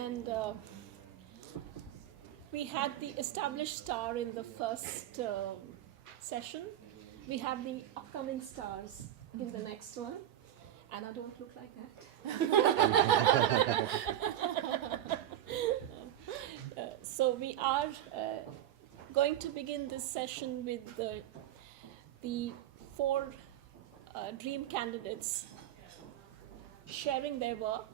And we had the established star in the first session. We have the upcoming stars in the next one. And I don't look like that. So we are going to begin this session with the four dream candidates sharing their work.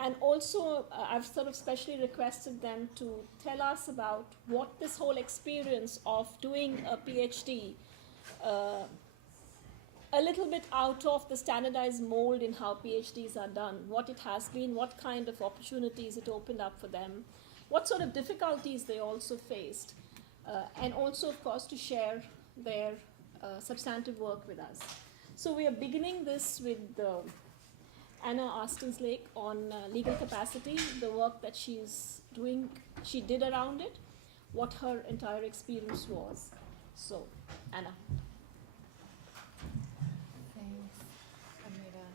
And also, I've sort of specially requested them to tell us about what this whole experience of doing a PhD, a little bit out of the standardized mold in how PhDs are done, what it has been, what kind of opportunities it opened up for them, what sort of difficulties they also faced, and also, of course, to share their substantive work with us. So we are beginning this with Anna Arstenslake on legal capacity, the work that she did around it, what her entire experience was. So, Anna. Thanks, Amrita.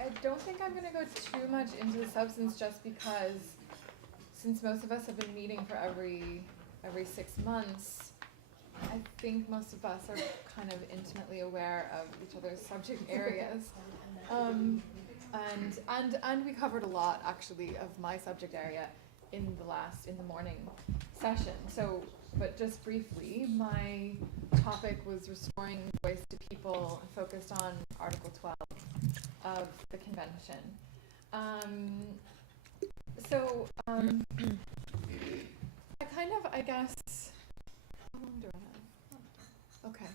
I don't think I'm going to go too much into the substance, just because since most of us have been meeting for every 6 months, I think most of us are kind of intimately aware of each other's subject areas. And we covered a lot, actually, of my subject area in the morning session. So, but just briefly, my topic was restoring voice to people, focused on Article 12 of the convention. I guess, how long do I have? Okay.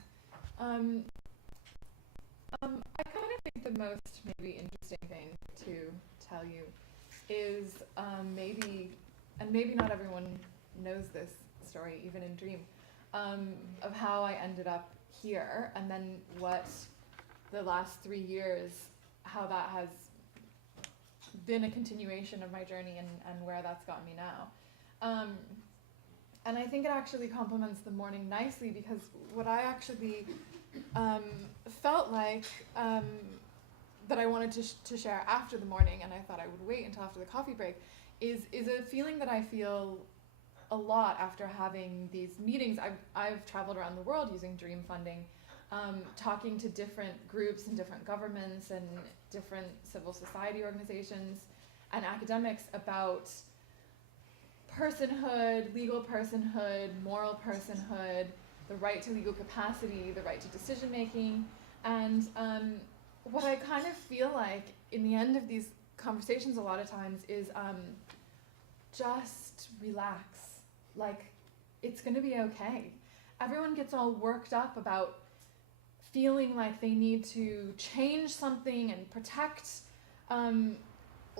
I kind of think the most maybe interesting thing to tell you is maybe not everyone knows this story, even in dream, of how I ended up here, and then what the last 3 years, how that has been a continuation of my journey, and where that's gotten me now. And I think it actually complements the morning nicely, because what I actually felt like that I wanted to share after the morning, and I thought I would wait until after the coffee break, is a feeling that I feel a lot after having these meetings. I've traveled around the world using dream funding, talking to different groups and different governments and different civil society organizations and academics about personhood, legal personhood, moral personhood, the right to legal capacity, the right to decision making. And what I kind of feel like in the end of these conversations a lot of times is just relax. Like, it's going to be okay. Everyone gets all worked up about feeling like they need to change something and protect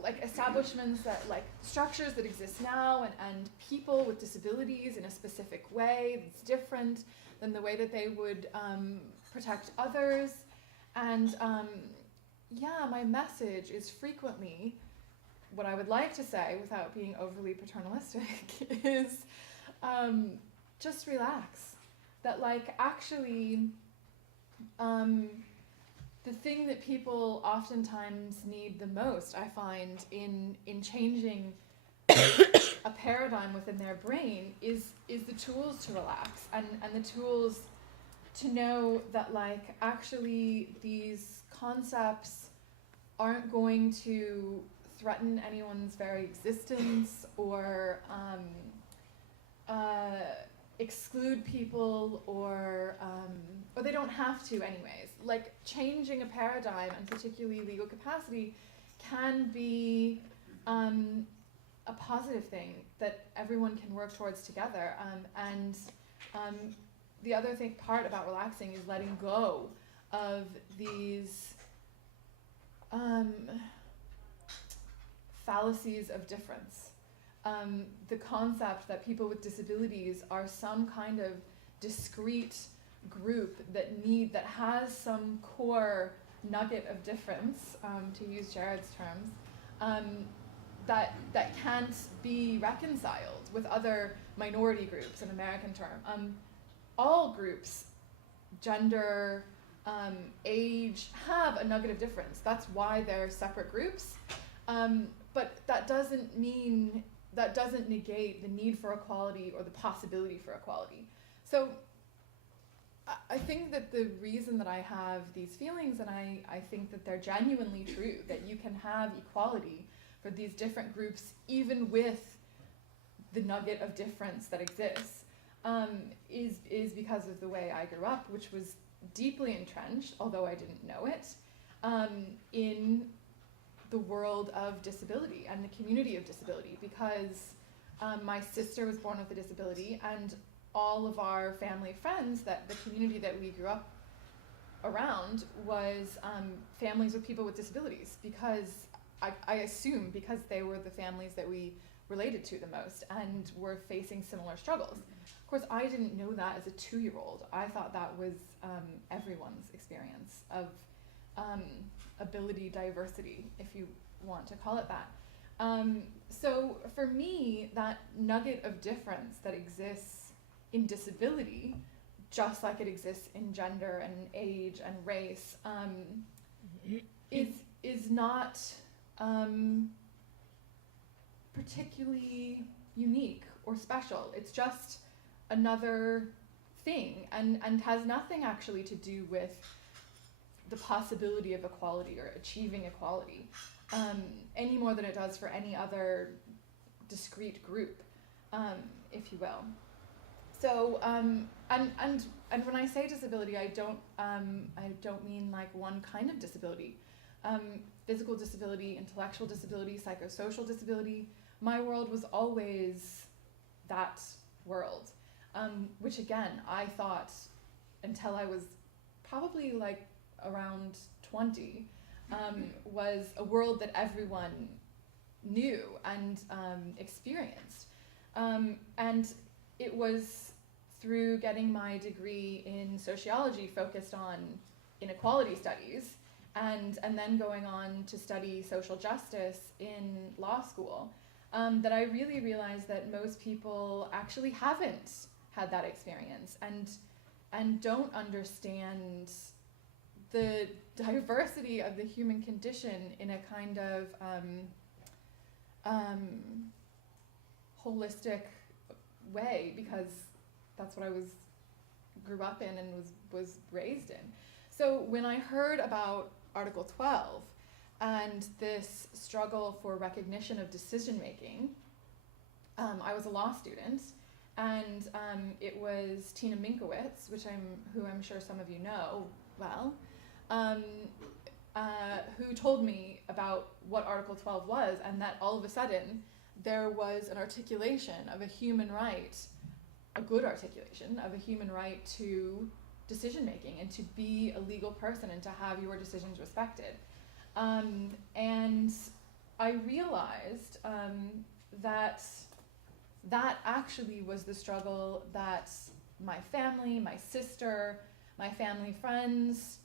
like establishments that, like, structures that exist now, and people with disabilities in a specific way that's different than the way that they would protect others. And my message is frequently, what I would like to say without being overly paternalistic is just relax. That, like, actually the thing that people oftentimes need the most, I find, in changing a paradigm within their brain is the tools to relax, and the tools to know that, like, actually these concepts aren't going to threaten anyone's very existence or exclude people, or they don't have to anyways. Like, changing a paradigm, and particularly legal capacity, can be a positive thing that everyone can work towards together. And the other part about relaxing is letting go of these fallacies of difference. The concept that people with disabilities are some kind of discrete group that has some core nugget of difference, to use Jared's terms, that can't be reconciled with other minority groups, an American term. All groups, gender, age, have a nugget of difference. That's why they're separate groups. But that doesn't negate the need for equality or the possibility for equality. So I think that the reason that I have these feelings, and I think that they're genuinely true, that you can have equality for these different groups even with the nugget of difference that exists, is because of the way I grew up, which was deeply entrenched, although I didn't know it, in the world of disability and the community of disability, because my sister was born with a disability, and all of our family friends, that the community that we grew up around was families with people with disabilities, because I assume because they were the families that we related to the most and were facing similar struggles. Of course, I didn't know that as a 2-year-old. I thought that was everyone's experience of ability diversity, if you want to call it that. So for me, that nugget of difference that exists in disability, just like it exists in gender and age and race, is not particularly unique or special. It's just another thing, and has nothing actually to do with the possibility of equality or achieving equality, any more than it does for any other discrete group, if you will. So, and when I say disability, I don't mean like one kind of disability. Physical disability, intellectual disability, psychosocial disability. My world was always that world, which again, I thought until I was probably like around 20, was a world that everyone knew and experienced. And it was through getting my degree in sociology focused on inequality studies, and then going on to study social justice in law school, that I really realized that most people actually haven't had that experience and don't understand the diversity of the human condition in a kind of holistic way, because that's what I grew up in and was raised in. So when I heard about Article 12 and this struggle for recognition of decision making, I was a law student, and it was Tina Minkowitz, who I'm sure some of you know well, who told me about what Article 12 was, and that all of a sudden there was an articulation of a human right, a good articulation of a human right to decision making and to be a legal person and to have your decisions respected. And I realized that actually was the struggle that my family, my sister, my family friends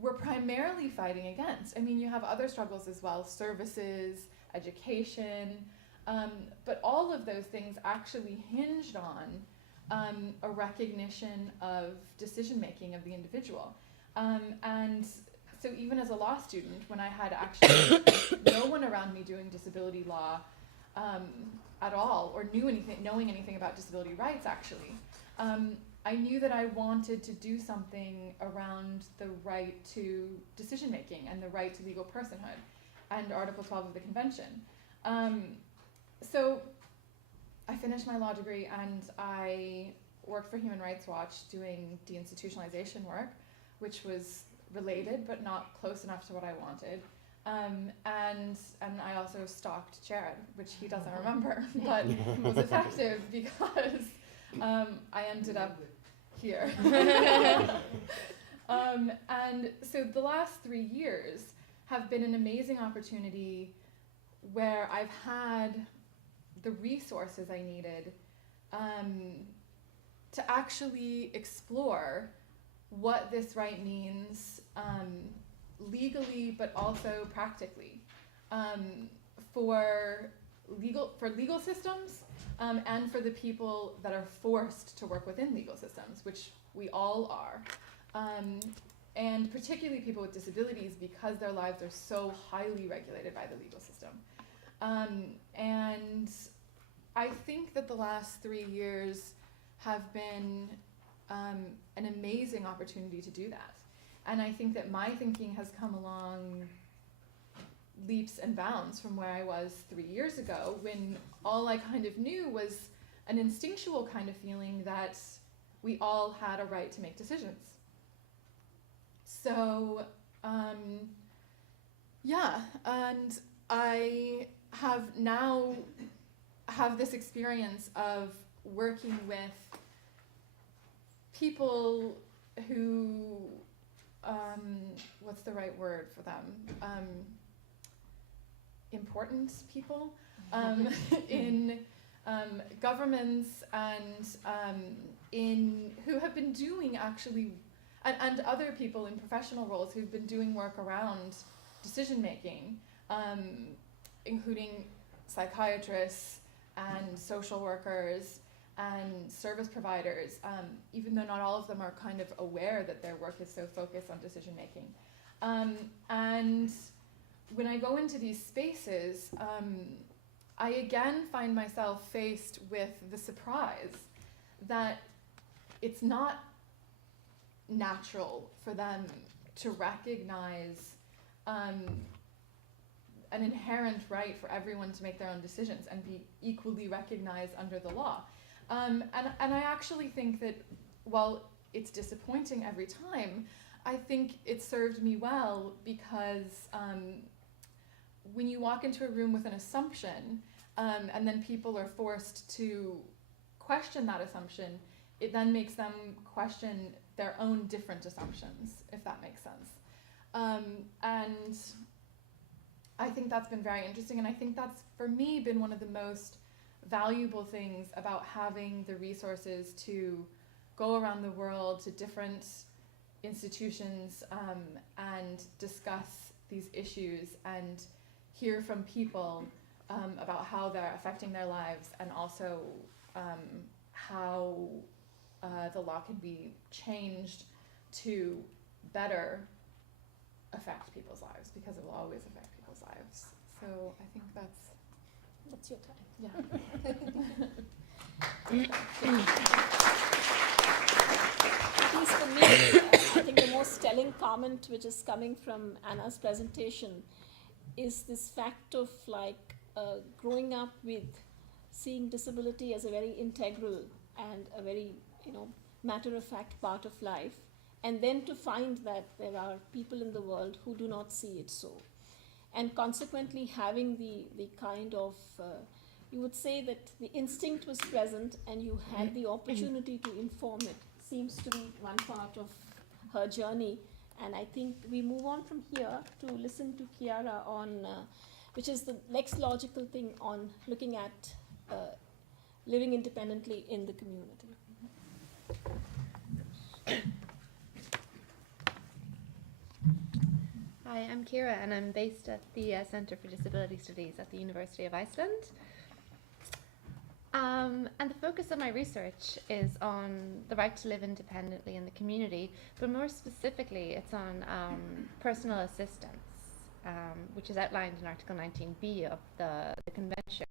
were primarily fighting against. I mean, you have other struggles as well, services, education, but all of those things actually hinged on a recognition of decision-making of the individual. And so even as a law student, when I had actually no one around me doing disability law at all, or knowing anything about disability rights actually, I knew that I wanted to do something around the right to decision-making and the right to legal personhood and Article 12 of the Convention. So I finished my law degree and I worked for Human Rights Watch doing deinstitutionalization work, which was related but not close enough to what I wanted. And I also stalked Jared, which he doesn't remember, but was effective because I ended up here. And so the last 3 years have been an amazing opportunity where I've had the resources I needed to actually explore what this right means legally, but also practically for legal systems, and for the people that are forced to work within legal systems, which we all are. And particularly people with disabilities, because their lives are so highly regulated by the legal system. And I think that the last 3 years have been an amazing opportunity to do that. And I think that my thinking has come along leaps and bounds from where I was 3 years ago, when all I kind of knew was an instinctual kind of feeling that we all had a right to make decisions. So, yeah, and I have now this experience of working with people who, what's the right word for them? Important people in governments and in who have been doing actually, and other people in professional roles who've been doing work around decision making, including psychiatrists and social workers and service providers, even though not all of them are kind of aware that their work is so focused on decision making. And when I go into these spaces, I again find myself faced with the surprise that it's not natural for them to recognize an inherent right for everyone to make their own decisions and be equally recognized under the law. And I actually think that while it's disappointing every time, I think it served me well, because when you walk into a room with an assumption and then people are forced to question that assumption, it then makes them question their own different assumptions, if that makes sense. And I think that's been very interesting, and I think that's, for me, been one of the most valuable things about having the resources to go around the world to different institutions and discuss these issues and hear from people about how they're affecting their lives, and also how the law can be changed to better affect people's lives, because it will always affect people's lives. So I think That's your time. yeah. At least for me, I think the most telling comment which is coming from Anna's presentation is this fact of growing up with seeing disability as a very integral and a very matter-of-fact part of life, and then to find that there are people in the world who do not see it so, and consequently having the kind of you would say that the instinct was present and you had the opportunity to inform it, seems to be one part of her journey. And I think we move on from here to listen to Chiara on which is the next logical thing on looking at living independently in the community. Hi, I'm Kira, and I'm based at the Centre for Disability Studies at the University of Iceland. And the focus of my research is on the right to live independently in the community, but more specifically, it's on personal assistance, which is outlined in Article 19b of the Convention.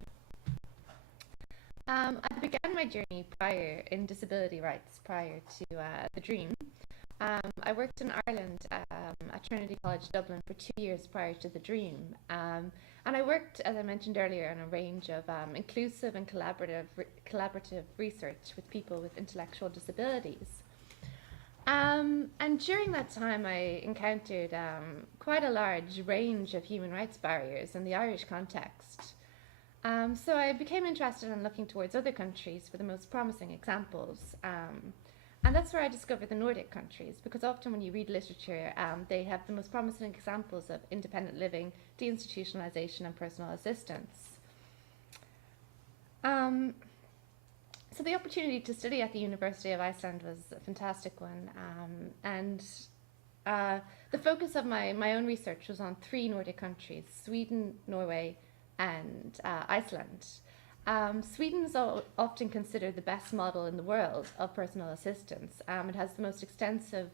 I began my journey in disability rights prior to the DREAM. I worked in Ireland at Trinity College Dublin for 2 years prior to the DREAM, and I worked, as I mentioned earlier, on a range of inclusive and collaborative research with people with intellectual disabilities. And during that time I encountered quite a large range of human rights barriers in the Irish context. So I became interested in looking towards other countries for the most promising examples. And that's where I discovered the Nordic countries, because often when you read literature, they have the most promising examples of independent living, deinstitutionalization, and personal assistance. So the opportunity to study at the University of Iceland was a fantastic one. And the focus of my own research was on 3 Nordic countries: Sweden, Norway, and Iceland. Sweden is often considered the best model in the world of personal assistance. It has the most extensive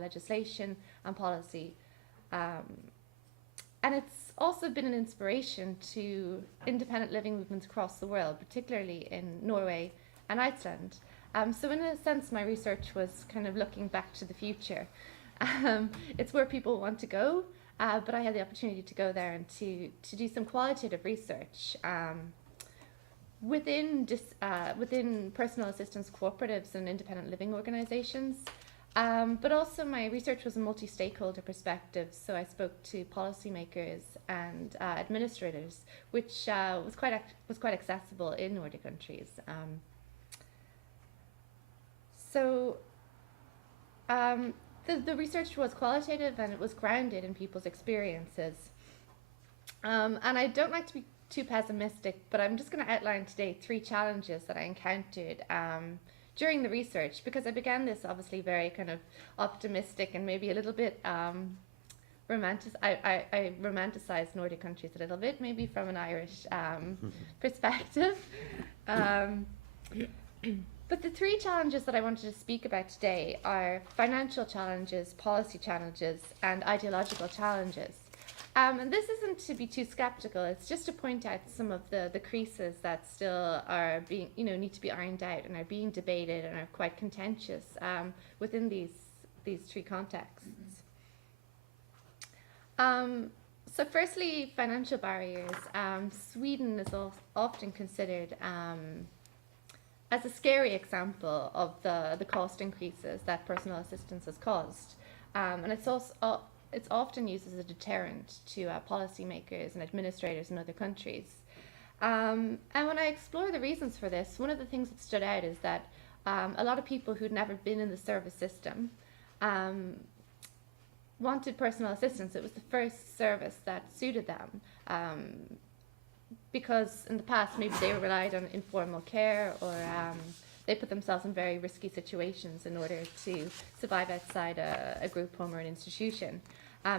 legislation and policy, and it's also been an inspiration to independent living movements across the world, particularly in Norway and Iceland. So in a sense, my research was kind of looking back to the future. It's where people want to go, but I had the opportunity to go there and to do some qualitative research within personal assistance cooperatives and independent living organizations. But also my research was a multi-stakeholder perspective, so I spoke to policymakers and administrators, which was quite accessible in Nordic countries. The research was qualitative and it was grounded in people's experiences. And I don't like to be too pessimistic, but I'm just going to outline today 3 challenges that I encountered during the research, because I began this obviously very kind of optimistic and maybe a little bit I romanticized Nordic countries a little bit, maybe from an Irish perspective. But the 3 challenges that I wanted to speak about today are financial challenges, policy challenges, and ideological challenges. And this isn't to be too skeptical, it's just to point out some of the creases that still are being, need to be ironed out and are being debated and are quite contentious within these 3 contexts. So firstly, financial barriers. Sweden is often considered as a scary example of the cost increases that personal assistance has caused. And it's often used as a deterrent to policymakers and administrators in other countries. And when I explore the reasons for this, one of the things that stood out is that a lot of people who'd never been in the service system wanted personal assistance. It was the first service that suited them. Because in the past maybe they relied on informal care, or they put themselves in very risky situations in order to survive outside a group home or an institution.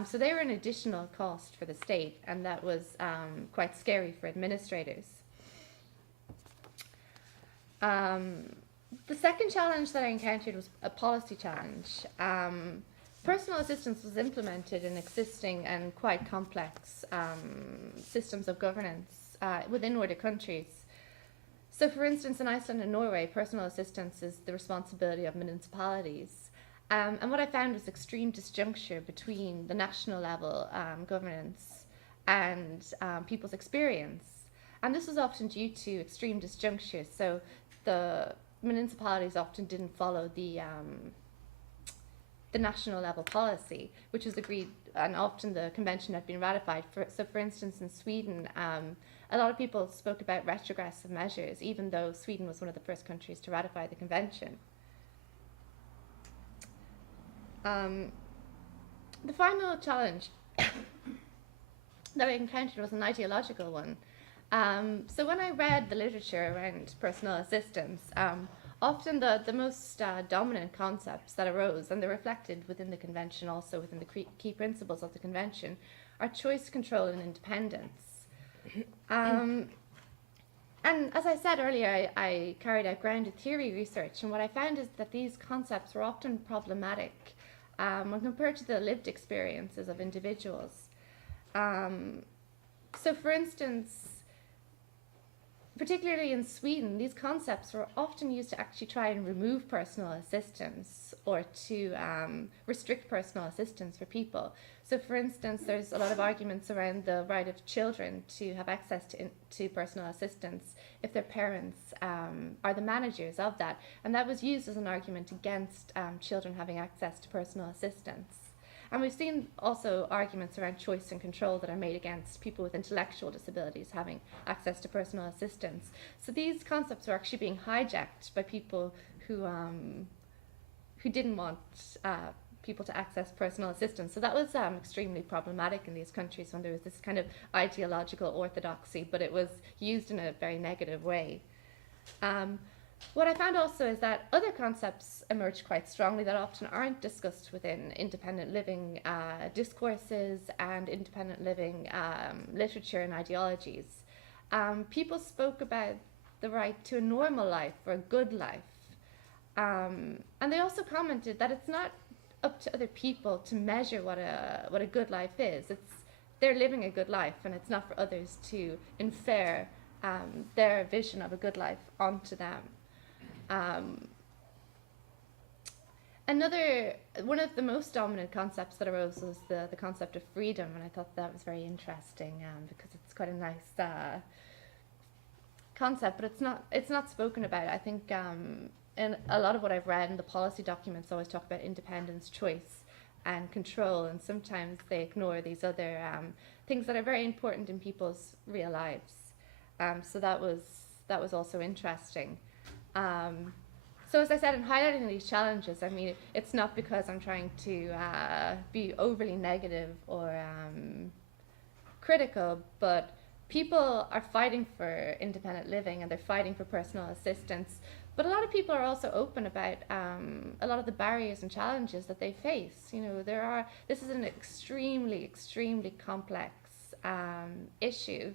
So they were an additional cost for the state, and that was quite scary for administrators. The second challenge that I encountered was a policy challenge. Personal assistance was implemented in existing and quite complex systems of governance within Nordic countries. So for instance, in Iceland and Norway, personal assistance is the responsibility of municipalities. And what I found was extreme disjuncture between the national level governance and people's experience. And this was often due to extreme disjuncture. So the municipalities often didn't follow the national level policy, which was agreed, and often the convention had been ratified. So for instance, in Sweden, a lot of people spoke about retrogressive measures, even though Sweden was one of the first countries to ratify the convention. The final challenge that I encountered was an ideological one. So when I read the literature around personal assistance, often the most dominant concepts that arose, and they're reflected within the convention, also within the key principles of the convention, are choice, control, and independence. And as I said earlier, I carried out grounded theory research, and what I found is that these concepts were often problematic when compared to the lived experiences of individuals. So for instance, particularly in Sweden, these concepts were often used to actually try and remove personal assistance or to restrict personal assistance for people. So for instance, there's a lot of arguments around the right of children to have access to personal assistance if their parents are the managers of that. And that was used as an argument against children having access to personal assistance. And we've seen also arguments around choice and control that are made against people with intellectual disabilities having access to personal assistance. So these concepts are actually being hijacked by people who didn't want people to access personal assistance. So that was extremely problematic in these countries when there was this kind of ideological orthodoxy, but it was used in a very negative way. What I found also is that other concepts emerge quite strongly that often aren't discussed within independent living discourses and independent living literature and ideologies. people spoke about the right to a normal life or a good life. And they also commented that it's not up to other people to measure what a good life is. They're living a good life, and it's not for others to infer their vision of a good life onto them. One of the most dominant concepts that arose was the concept of freedom, and I thought that was very interesting because it's quite a nice concept, but it's not spoken about. I think in a lot of what I've read in the policy documents always talk about independence, choice, and control, and sometimes they ignore these other things that are very important in people's real lives. So that was also interesting. So as I said, in highlighting these challenges, I mean, it's not because I'm trying to be overly negative or critical, but people are fighting for independent living and they're fighting for personal assistance. But a lot of people are also open about a lot of the barriers and challenges that they face. You know, this is an extremely, extremely complex issue.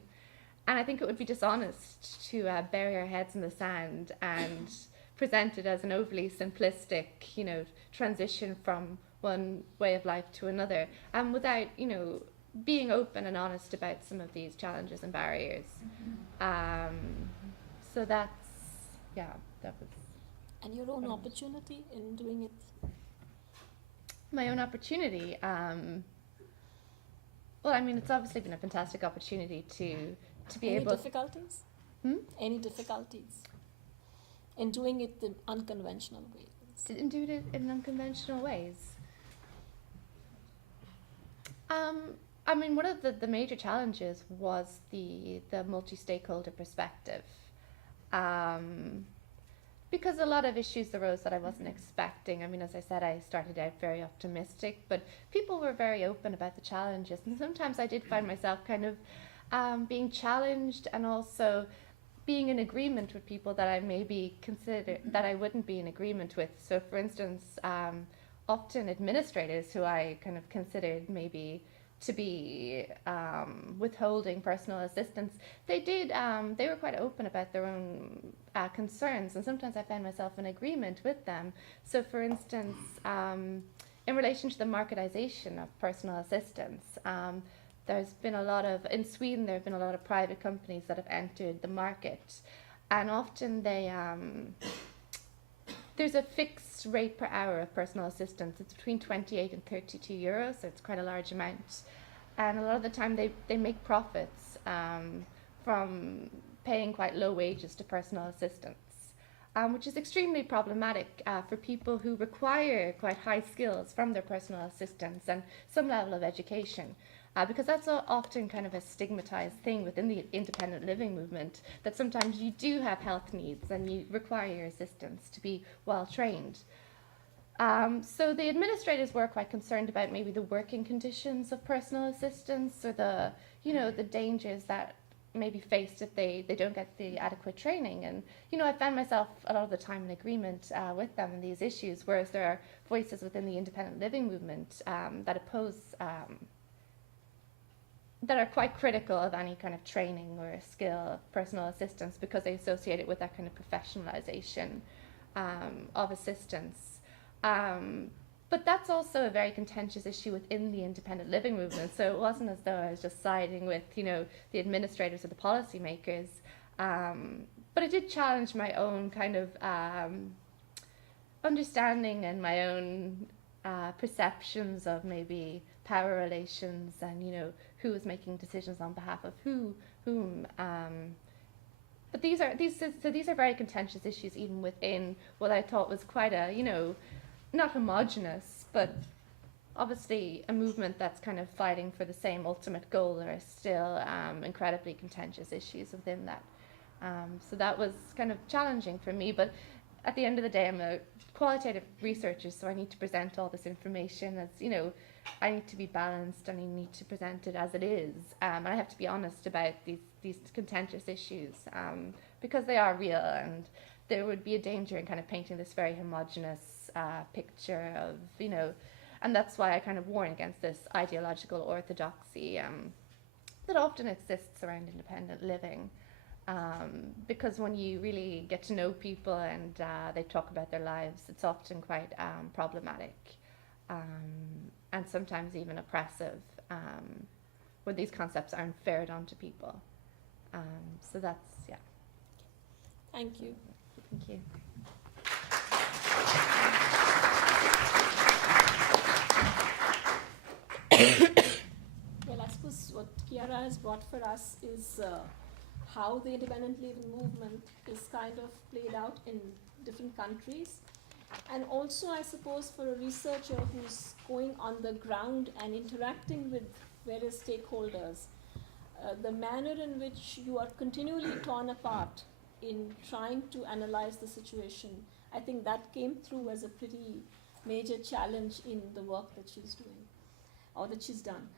And I think it would be dishonest to bury our heads in the sand and present it as an overly simplistic, you know, transition from one way of life to another, without, you know, being open and honest about some of these challenges and barriers. So that was. And your own opportunity in doing it? My own opportunity. Well, I mean, it's obviously been a fantastic opportunity to be able. Any difficulties? Any difficulties in doing it the unconventional ways? Didn't do it in unconventional ways. I mean, one of the major challenges was the multi-stakeholder perspective. Because a lot of issues arose that I wasn't expecting. I mean, as I said, I started out very optimistic, but people were very open about the challenges. And sometimes I did find myself kind of being challenged and also being in agreement with people that I maybe consider that I wouldn't be in agreement with. So for instance, often administrators who I kind of considered maybe to be withholding personal assistance, they were quite open about their own concerns, and sometimes I found myself in agreement with them. So for instance, in relation to the marketization of personal assistance, there's been a lot of, in Sweden there have been a lot of private companies that have entered the market, and often there's a fixed rate per hour of personal assistance. It's between 28 and 32 euros, so it's quite a large amount. And a lot of the time they make profits from paying quite low wages to personal assistants, which is extremely problematic for people who require quite high skills from their personal assistants and some level of education. Because that's often kind of a stigmatized thing within the independent living movement, that sometimes you do have health needs and you require your assistants to be well trained. So the administrators were quite concerned about maybe the working conditions of personal assistants, or the dangers that may be faced if they don't get the adequate training. And, you know, I found myself a lot of the time in agreement with them in these issues, whereas there are voices within the independent living movement that oppose that are quite critical of any kind of training or skill of personal assistance because they associate it with that kind of professionalization of assistance. But that's also a very contentious issue within the independent living movement. So it wasn't as though I was just siding with, you know, the administrators or the policymakers. But it did challenge my own kind of understanding and my own perceptions of maybe power relations and, you know, who was making decisions on behalf of whom. But these are very contentious issues even within what I thought was quite a, you know, not homogenous, but obviously a movement that's kind of fighting for the same ultimate goal. There are still incredibly contentious issues within that. So that was kind of challenging for me, but at the end of the day, I'm a qualitative researcher, so I need to present all this information as, you know, I need to be balanced and I need to present it as it is. And I have to be honest about these contentious issues because they are real, and there would be a danger in kind of painting this very homogenous picture of, you know, and that's why I kind of warn against this ideological orthodoxy that often exists around independent living. Because when you really get to know people and they talk about their lives, it's often quite problematic and sometimes even oppressive when these concepts aren't fared onto people. So that's, yeah. Thank you. Thank you. Well, I suppose what Kiara has brought for us is how the independent living movement is kind of played out in different countries. And also, I suppose, for a researcher who's going on the ground and interacting with various stakeholders, the manner in which you are continually torn apart in trying to analyze the situation, I think that came through as a pretty major challenge in the work that she's doing, or that she's done.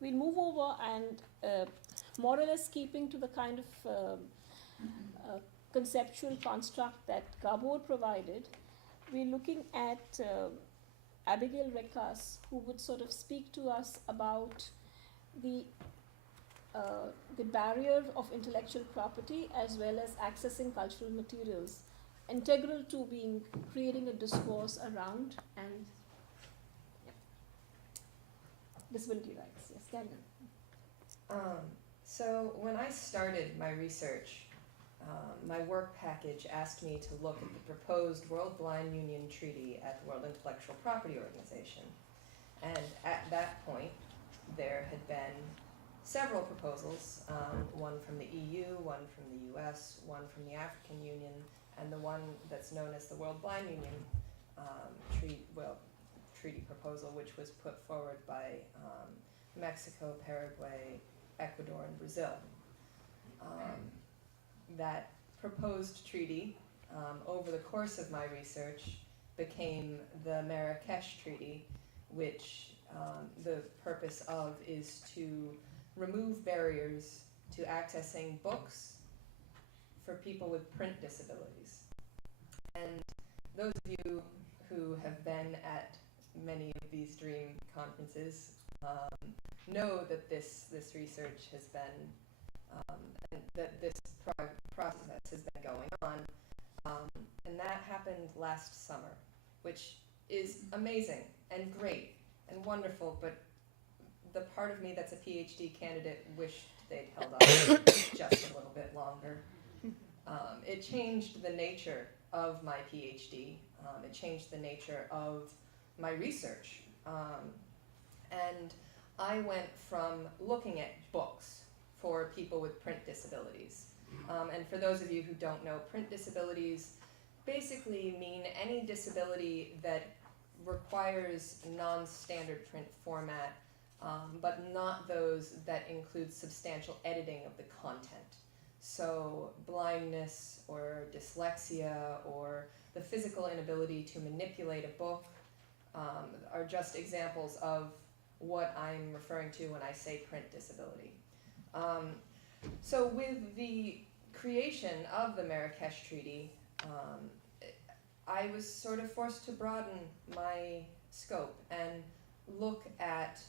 We'll move over and more or less keeping to the kind of conceptual construct that Gabor provided, we're looking at Abigail Rekas, who would sort of speak to us about the barrier of intellectual property as well as accessing cultural materials, integral to creating a discourse around and disability rights. Yes, Daniel. So when I started my research, my work package asked me to look at the proposed World Blind Union Treaty at the World Intellectual Property Organization. And at that point, there had been several proposals, one from the EU, one from the US, one from the African Union, and the one that's known as the World Blind Union treaty proposal, which was put forward by Mexico, Paraguay, Ecuador, and Brazil. That proposed treaty, over the course of my research, became the Marrakech Treaty, which the purpose of is to remove barriers to accessing books for people with print disabilities. And those of you who have been at many of these DREAM conferences know that this research has been, and that this process has been going on. And that happened last summer, which is amazing and great and wonderful, but the part of me that's a PhD candidate wished they'd held on just a little bit longer. It changed the nature of my PhD. It changed the nature of my research. And I went from looking at books for people with print disabilities. And for those of you who don't know, print disabilities basically mean any disability that requires non-standard print format, but not those that include substantial editing of the content. So blindness or dyslexia or the physical inability to manipulate a book are just examples of what I'm referring to when I say print disability. So with the creation of the Marrakech Treaty, I was sort of forced to broaden my scope and look at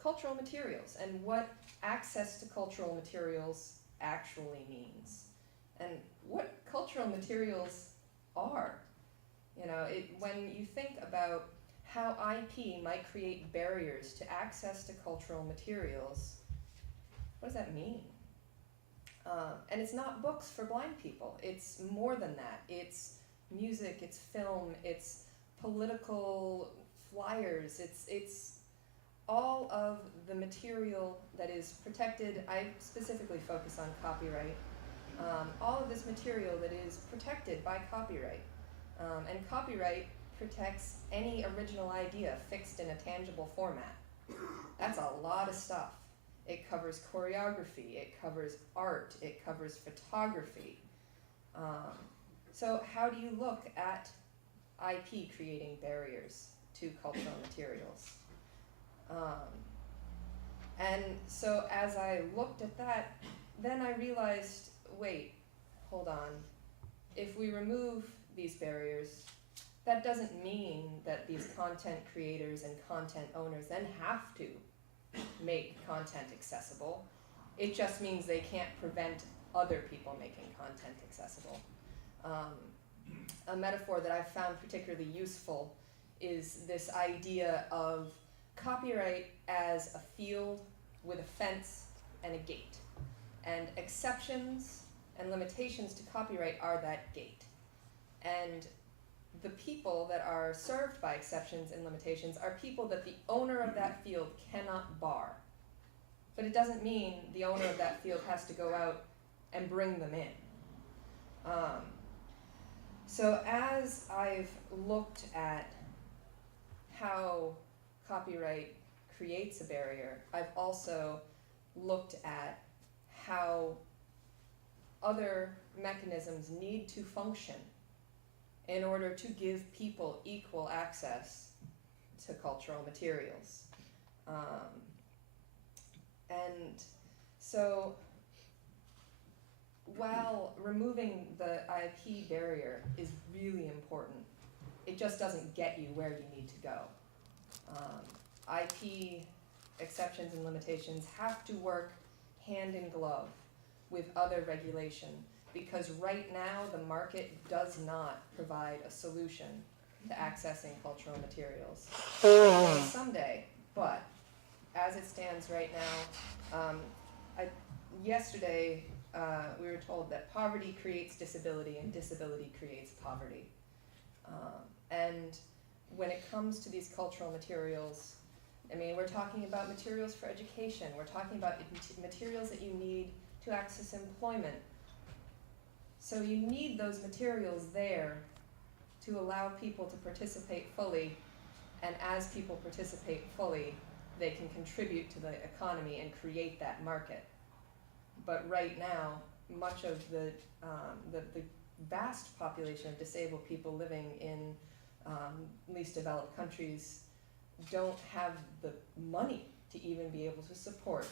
cultural materials and what access to cultural materials actually means, and what cultural materials are. You know, when you think about how IP might create barriers to access to cultural materials, what does that mean? And it's not books for blind people. It's more than that. It's music, it's film, it's political flyers, it's all of the material that is protected. I specifically focus on copyright. All of this material that is protected by copyright. And copyright protects any original idea fixed in a tangible format. That's a lot of stuff. It covers choreography, it covers art, it covers photography. So how do you look at IP creating barriers to cultural materials? And so as I looked at that, then I realized, wait, hold on. If we remove these barriers, that doesn't mean that these content creators and content owners then have to make content accessible. It just means they can't prevent other people making content accessible. A metaphor that I've found particularly useful is this idea of copyright as a field with a fence and a gate. And exceptions and limitations to copyright are that gate. And the people that are served by exceptions and limitations are people that the owner of that field cannot bar. But it doesn't mean the owner of that field has to go out and bring them in. So as I've looked at how copyright creates a barrier, I've also looked at how other mechanisms need to function in order to give people equal access to cultural materials. And so while removing the IP barrier is really important, it just doesn't get you where you need to go. IP exceptions and limitations have to work hand in glove with other regulation, because right now the market does not provide a solution to accessing cultural materials. It may someday, but as it stands right now, yesterday we were told that poverty creates disability and disability creates poverty. And when it comes to these cultural materials, I mean, we're talking about materials for education, we're talking about materials that you need to access employment. So you need those materials there to allow people to participate fully, and as people participate fully, they can contribute to the economy and create that market. But right now, much of the vast population of disabled people living in least developed countries don't have the money to even be able to support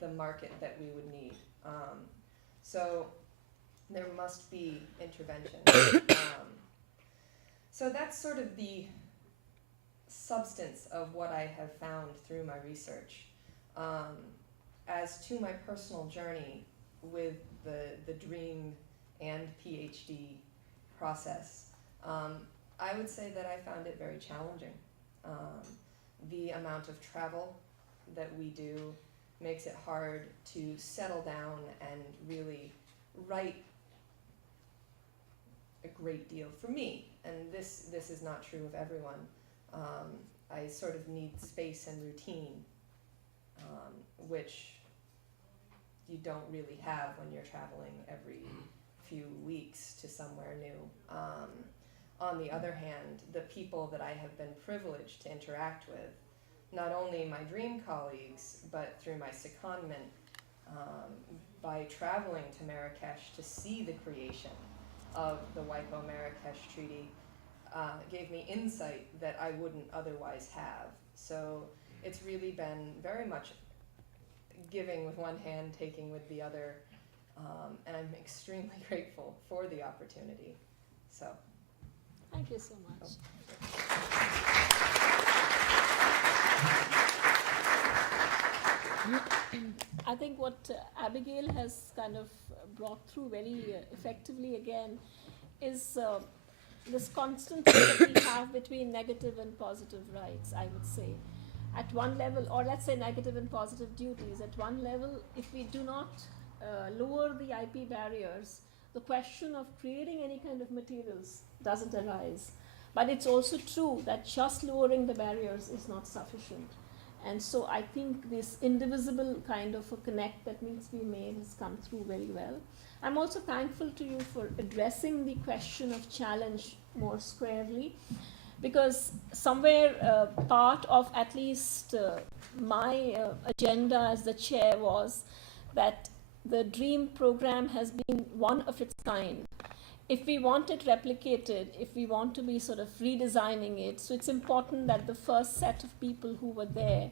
the market that we would need. So there must be intervention. So that's sort of the substance of what I have found through my research. As to my personal journey with the DREAM and PhD process, I would say that I found it very challenging. The amount of travel that we do makes it hard to settle down and really write a great deal for me. And this is not true of everyone. I sort of need space and routine, which you don't really have when you're traveling every few weeks to somewhere new. On the other hand, the people that I have been privileged to interact with, not only my DREAM colleagues, but through my secondment, by traveling to Marrakech to see the creation of the WIPO Marrakech Treaty, gave me insight that I wouldn't otherwise have. So it's really been very much giving with one hand, taking with the other, and I'm extremely grateful for the opportunity. So. Thank you so much. I think what Abigail has kind of brought through very effectively again is this constant that we have between negative and positive rights, I would say. At one level, or let's say negative and positive duties, at one level, if we do not lower the IP barriers, the question of creating any kind of materials doesn't arise. But it's also true that just lowering the barriers is not sufficient. And so I think this indivisible kind of a connect that needs to be made has come through very well. I'm also thankful to you for addressing the question of challenge more squarely, because somewhere part of at least my agenda as the chair was that the DREAM program has been one of its kind. If we want it replicated, if we want to be sort of redesigning it, so it's important that the first set of people who were there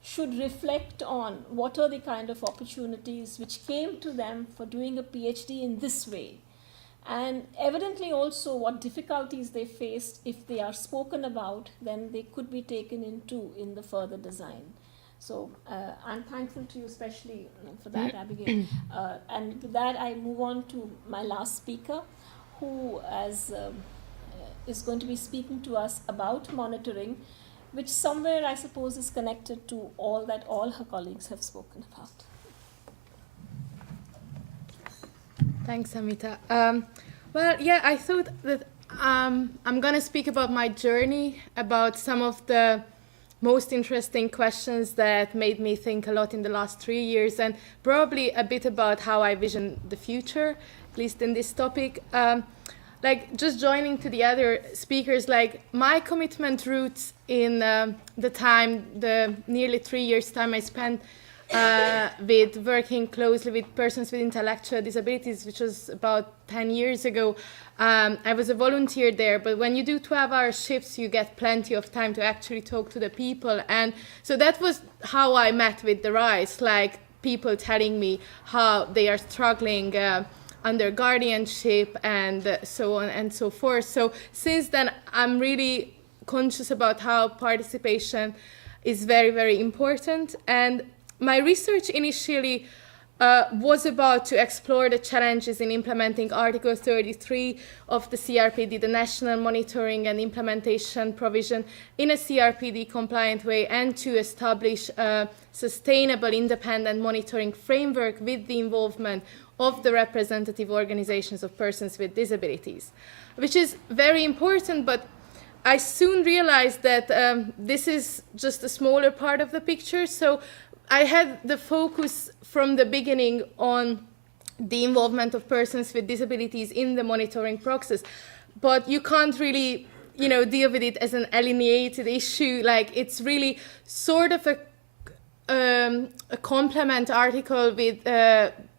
should reflect on what are the kind of opportunities which came to them for doing a PhD in this way. And evidently also what difficulties they faced, if they are spoken about, then they could be taken into in the further design. So I'm thankful to you especially for that, Abigail. And with that, I move on to my last speaker, who is going to be speaking to us about monitoring, which somewhere I suppose is connected to all that all her colleagues have spoken about. Thanks, Amita. Well, yeah, I thought that I'm going to speak about my journey, about some of the most interesting questions that made me think a lot in the last 3 years, and probably a bit about how I vision the future, at least in this topic. Like, just joining to the other speakers, like, my commitment roots in the nearly 3 years time I spent with working closely with persons with intellectual disabilities, which was about 10 years ago. I was a volunteer there, but when you do 12-hour shifts, you get plenty of time to actually talk to the people. And so that was how I met with the RISE, like people telling me how they are struggling under guardianship and so on and so forth. So since then, I'm really conscious about how participation is very, very important. And my research initially was about to explore the challenges in implementing Article 33 of the CRPD, the National Monitoring and Implementation Provision, in a CRPD-compliant way, and to establish a sustainable independent monitoring framework with the involvement of the representative organizations of persons with disabilities, which is very important, but I soon realized that this is just a smaller part of the picture. So I had the focus from the beginning on the involvement of persons with disabilities in the monitoring process, but you can't really, deal with it as an alienated issue. Like, it's really sort of a complement article with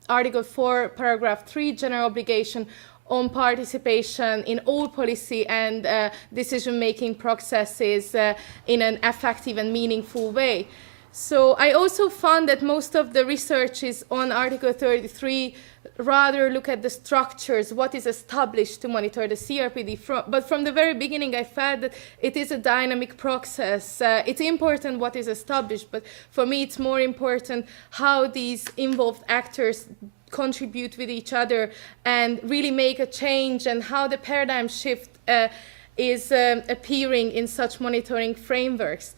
Article 4, Paragraph 3, general obligation on participation in all policy and decision-making processes in an effective and meaningful way. So I also found that most of the research is on Article 33, rather look at the structures, what is established to monitor the CRPD. But from the very beginning, I felt that it is a dynamic process. It's important what is established, but for me, it's more important how these involved actors contribute with each other and really make a change, and how the paradigm shift is appearing in such monitoring frameworks.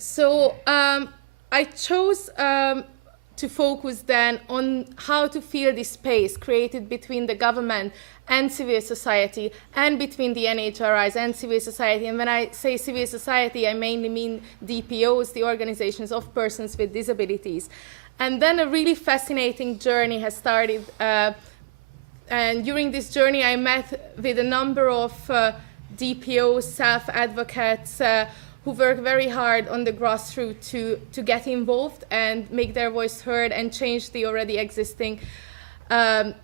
So I chose to focus then on how to fill this space created between the government and civil society, and between the NHRIs and civil society. And when I say civil society, I mainly mean DPOs, the organizations of persons with disabilities. And then a really fascinating journey has started. And during this journey, I met with a number of DPOs, self-advocates, who work very hard on the grassroots to get involved and make their voice heard and change the already existing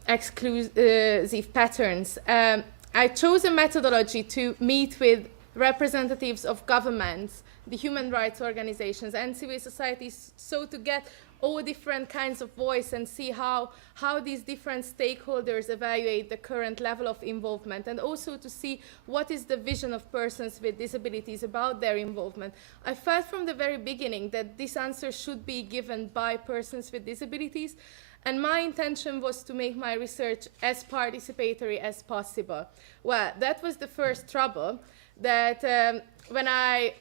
exclusive patterns. I chose a methodology to meet with representatives of governments, the human rights organizations, and civil societies, so to get all different kinds of voice and see how these different stakeholders evaluate the current level of involvement, and also to see what is the vision of persons with disabilities about their involvement. I felt from the very beginning that this answer should be given by persons with disabilities, and my intention was to make my research as participatory as possible. Well, that was the first trouble, that when I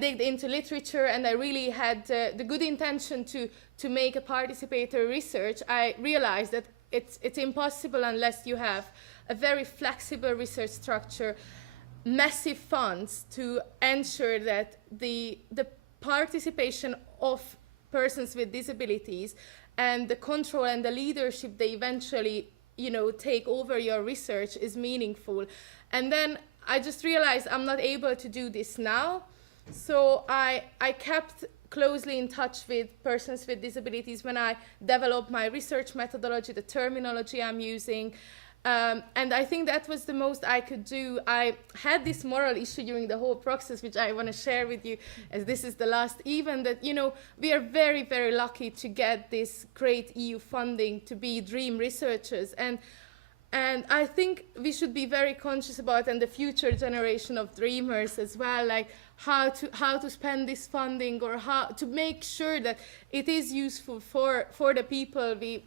digged into literature and I really had the good intention to make a participatory research, I realized that it's impossible unless you have a very flexible research structure, massive funds to ensure that the participation of persons with disabilities and the control and the leadership they eventually, take over your research is meaningful. And then I just realized I'm not able to do this now. So I kept closely in touch with persons with disabilities when I developed my research methodology, the terminology I'm using. And I think that was the most I could do. I had this moral issue during the whole process, which I want to share with you, as this is the last event, that, we are very, very lucky to get this great EU funding to be DREAM researchers. And And I think we should be very conscious about, and the future generation of dreamers as well, like how to spend this funding, or how to make sure that it is useful for the people we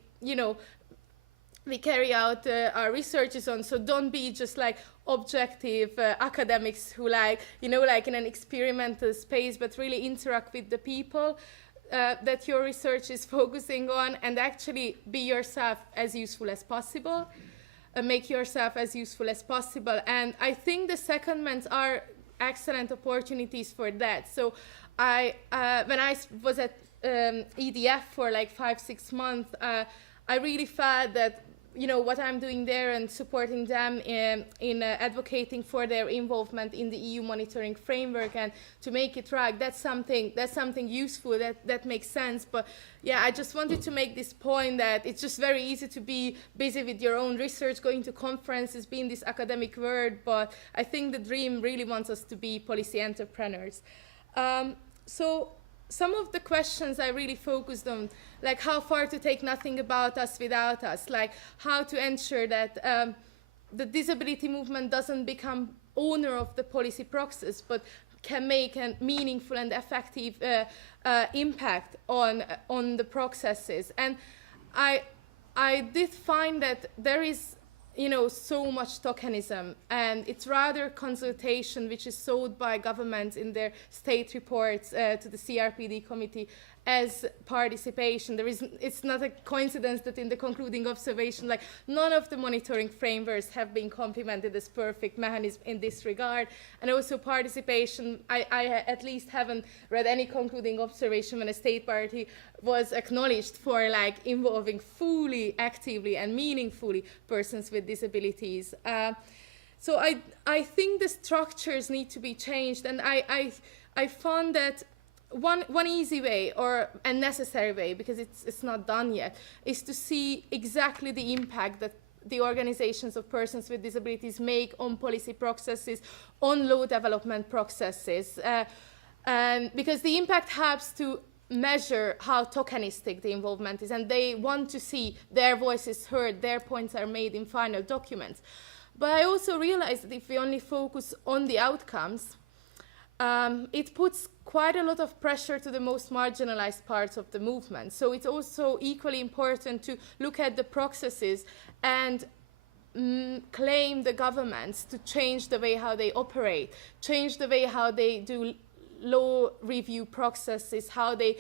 carry out our researches on. So don't be just like objective academics who like in an experimental space, but really interact with the people that your research is focusing on, and actually be yourself as useful as possible. Make yourself as useful as possible. And I think the secondments are excellent opportunities for that. So when I was at EDF for like 5-6 months, I really felt that what I'm doing there and supporting them in advocating for their involvement in the EU monitoring framework and to make it right, that's something useful, that makes sense. But yeah, I just wanted to make this point that it's just very easy to be busy with your own research, going to conferences, being this academic world, but I think the dream really wants us to be policy entrepreneurs. So some of the questions I really focused on, like how far to take nothing about us without us, like how to ensure that the disability movement doesn't become owner of the policy process, but can make a meaningful and effective impact on the processes. And I did find that there is so much tokenism, and it's rather consultation which is sold by governments in their state reports to the CRPD committee as participation. It's not a coincidence that in the concluding observation, like none of the monitoring frameworks have been complemented as perfect mechanism in this regard. And also participation, I at least haven't read any concluding observation when a state party was acknowledged for like involving fully, actively and meaningfully persons with disabilities. So I think the structures need to be changed, and I found that one easy way, or a necessary way, because it's not done yet, is to see exactly the impact that the organizations of persons with disabilities make on policy processes, on law development processes, and because the impact helps to measure how tokenistic the involvement is, and they want to see their voices heard, their points are made in final documents. But I also realized that if we only focus on the outcomes, it puts quite a lot of pressure to the most marginalized parts of the movement. So it's also equally important to look at the processes and claim the governments to change the way how they operate, change the way how they do law review processes, how they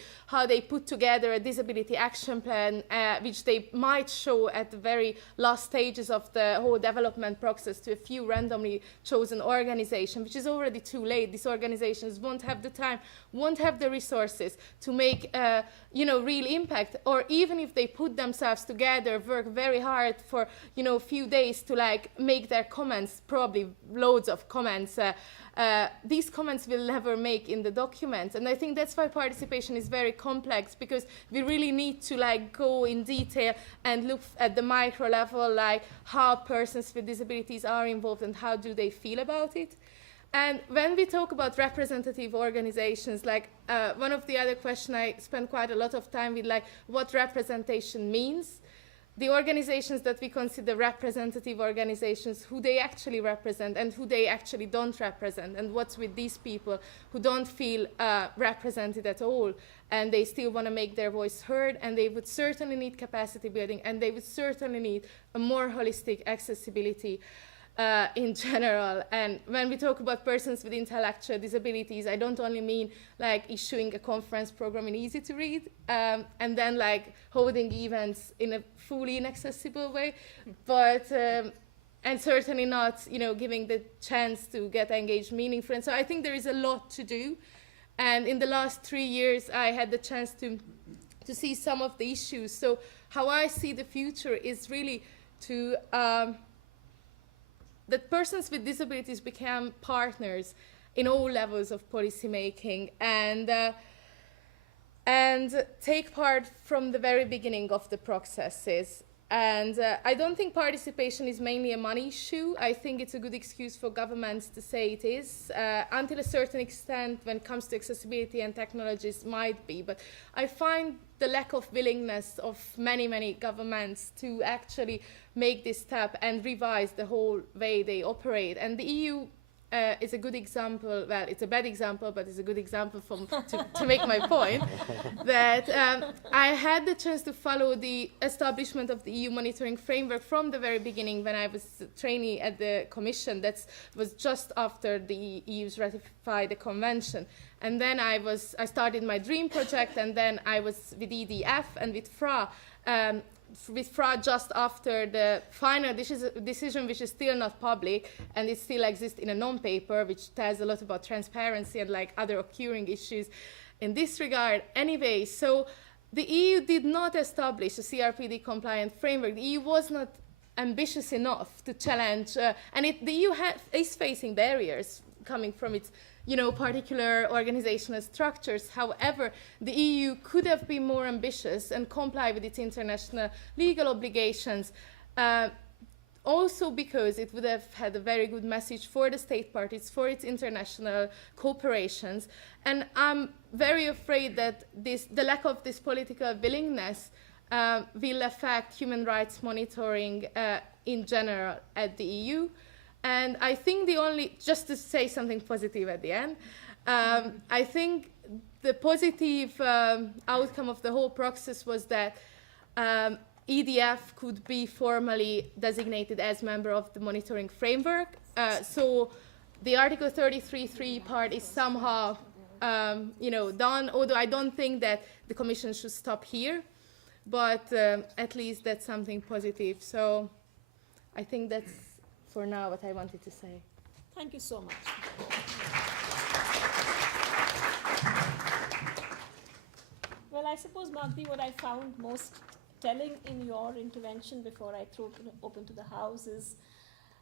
put together a disability action plan, which they might show at the very last stages of the whole development process to a few randomly chosen organizations, which is already too late. These organizations won't have the time, won't have the resources to make real impact, or even if they put themselves together, work very hard for a few days to like make their comments, probably loads of comments, these comments will never make in the documents. And I think that's why participation is very complex, because we really need to like go in detail and look at the micro level, like how persons with disabilities are involved and how do they feel about it. And when we talk about representative organizations, like one of the other questions I spent quite a lot of time with, like what representation means. The organizations that we consider representative organizations, who they actually represent and who they actually don't represent, and what's with these people who don't feel represented at all, and they still want to make their voice heard, and they would certainly need capacity building, and they would certainly need a more holistic accessibility in general. And when we talk about persons with intellectual disabilities, I don't only mean like issuing a conference program in easy to read and then like holding events in a fully inaccessible way, but and certainly not giving the chance to get engaged meaningfully. And so I think there is a lot to do, and in the last 3 years I had the chance to see some of the issues. So how I see the future is really to that persons with disabilities become partners in all levels of policy making, and take part from the very beginning of the processes. And I don't think participation is mainly a money issue. I think it's a good excuse for governments to say it is. Until a certain extent, when it comes to accessibility and technologies, might be. But I find the lack of willingness of many, many governments to actually make this step and revise the whole way they operate. And the EU is a good example. Well, it's a bad example, but it's a good example to make my point. That I had the chance to follow the establishment of the EU monitoring framework from the very beginning when I was a trainee at the Commission. That was just after the EU's ratified the convention. And then I started my DREAM project, and then I was with EDF and with FRA. With FRA just after the final decision, which is still not public, and it still exists in a non-paper, which tells a lot about transparency and like other occurring issues in this regard. Anyway, so the EU did not establish a CRPD compliant framework. The EU was not ambitious enough to challenge, and the EU is facing barriers coming from its particular organizational structures. However, the EU could have been more ambitious and comply with its international legal obligations, also because it would have had a very good message for the state parties, for its international cooperations. And I'm very afraid that the lack of this political willingness will affect human rights monitoring in general at the EU. And I think just to say something positive at the end, I think the positive outcome of the whole process was that EDF could be formally designated as member of the monitoring framework. So the Article 33.3 part is somehow done, although I don't think that the Commission should stop here, but at least that's something positive. So I think that's for now what I wanted to say. Thank you so much. Well, I suppose, Magdi, what I found most telling in your intervention before I throw it open to the House is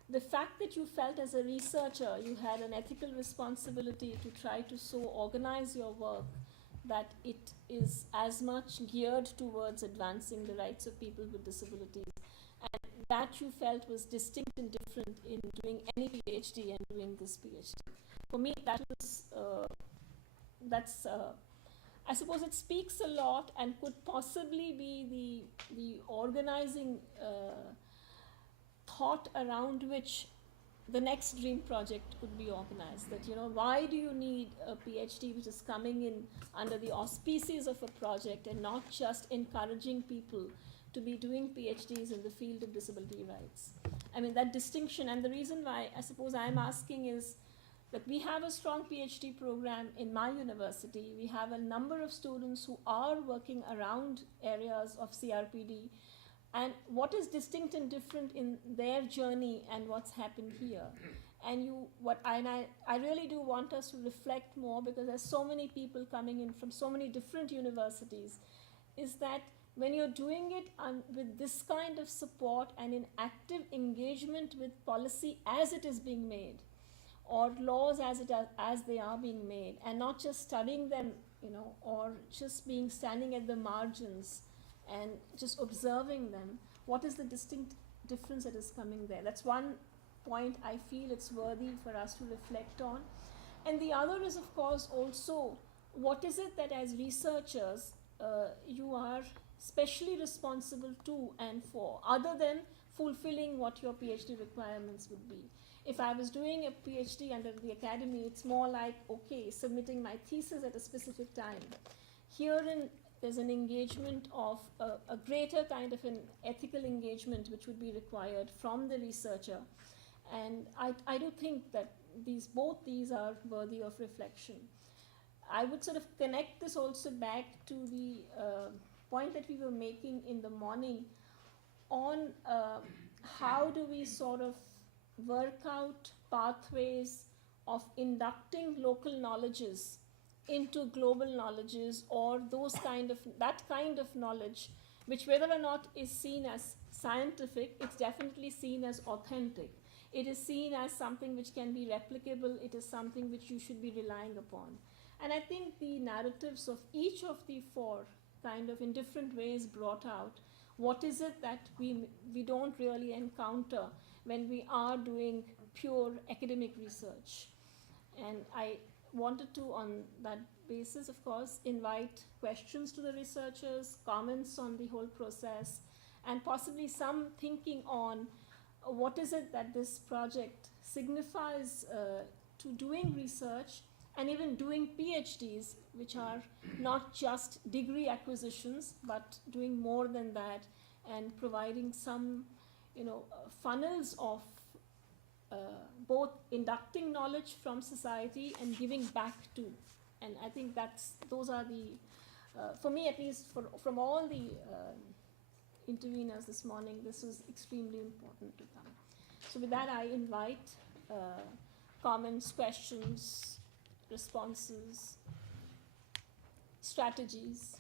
the fact that you felt as a researcher you had an ethical responsibility to try to so organize your work that it is as much geared towards advancing the rights of people with disabilities. And that you felt was distinct and different in doing any PhD and doing this PhD. For me, that was, I suppose it speaks a lot and could possibly be the organizing thought around which the next DREAM project could be organized. That, why do you need a PhD which is coming in under the auspices of a project and not just encouraging people to be doing PhDs in the field of disability rights? I mean, that distinction, and the reason why I suppose I'm asking is that we have a strong PhD program in my university. We have a number of students who are working around areas of CRPD, and what is distinct and different in their journey and what's happened here. And I really do want us to reflect more, because there's so many people coming in from so many different universities, is that when you're doing it with this kind of support and in active engagement with policy as it is being made, or laws as they are being made, and not just studying them, or just standing at the margins and just observing them, what is the distinct difference that is coming there? That's one point I feel it's worthy for us to reflect on. And the other is, of course, also, what is it that as researchers you are specially responsible to and for, other than fulfilling what your PhD requirements would be? If I was doing a PhD under the academy, it's more like, okay, submitting my thesis at a specific time. Herein, there's an engagement of a greater kind of an ethical engagement which would be required from the researcher. And I do think that both these are worthy of reflection. I would sort of connect this also back to the point that we were making in the morning on how do we sort of work out pathways of inducting local knowledges into global knowledges, or that kind of knowledge, which whether or not is seen as scientific, it's definitely seen as authentic. It is seen as something which can be replicable. It is something which you should be relying upon. And I think the narratives of each of the four, kind of in different ways brought out, What is it that we don't really encounter when we are doing pure academic research? And I wanted to, on that basis, of course, invite questions to the researchers, comments on the whole process, and possibly some thinking on what is it that this project signifies to doing research and even doing PhDs, which are not just degree acquisitions, but doing more than that and providing some, funnels of both inducting knowledge from society and giving back to. And I think those are the, for me at least, from all the interveners this morning, this is extremely important to them. So with that, I invite comments, questions, responses, strategies.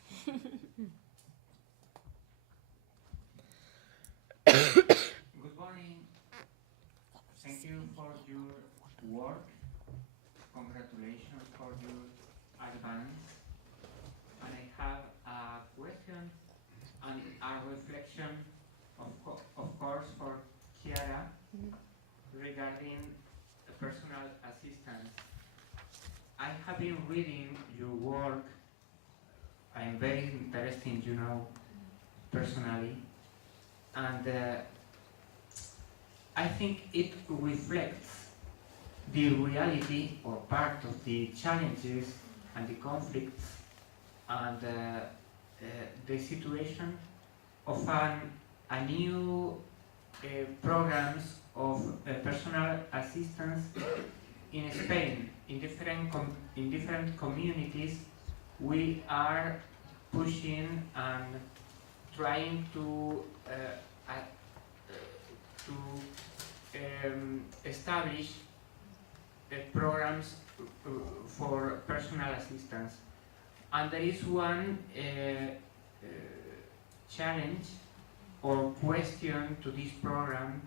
Good morning. Thank you for your work. Congratulations for your advance. And I have a question and a reflection, of course, for Chiara regarding personal assistance. I have been reading your work. I'm very interested, personally. And I think it reflects the reality or part of the challenges and the conflicts and the situation of a new programs of personal assistance in Spain. In different communities, we are pushing and trying to establish programs for personal assistance. And there is one challenge or question to this program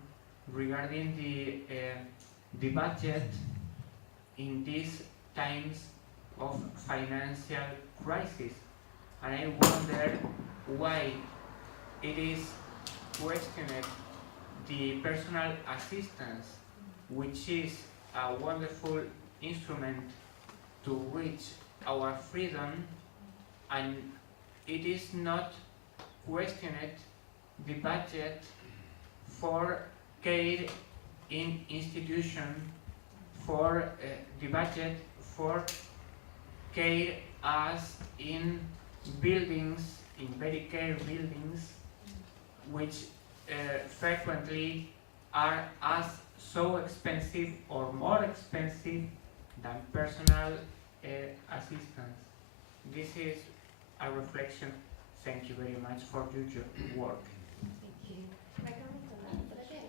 regarding the budget in these times of financial crisis. And I wonder why it is questioned the personal assistance, which is a wonderful instrument to reach our freedom, and it is not questioned the budget for care in institution, for the budget for care as in buildings, in very care buildings, which frequently are as so expensive or more expensive than personal assistance. This is a reflection. Thank you very much for your work. Thank you. Can I comment on that? Is that okay?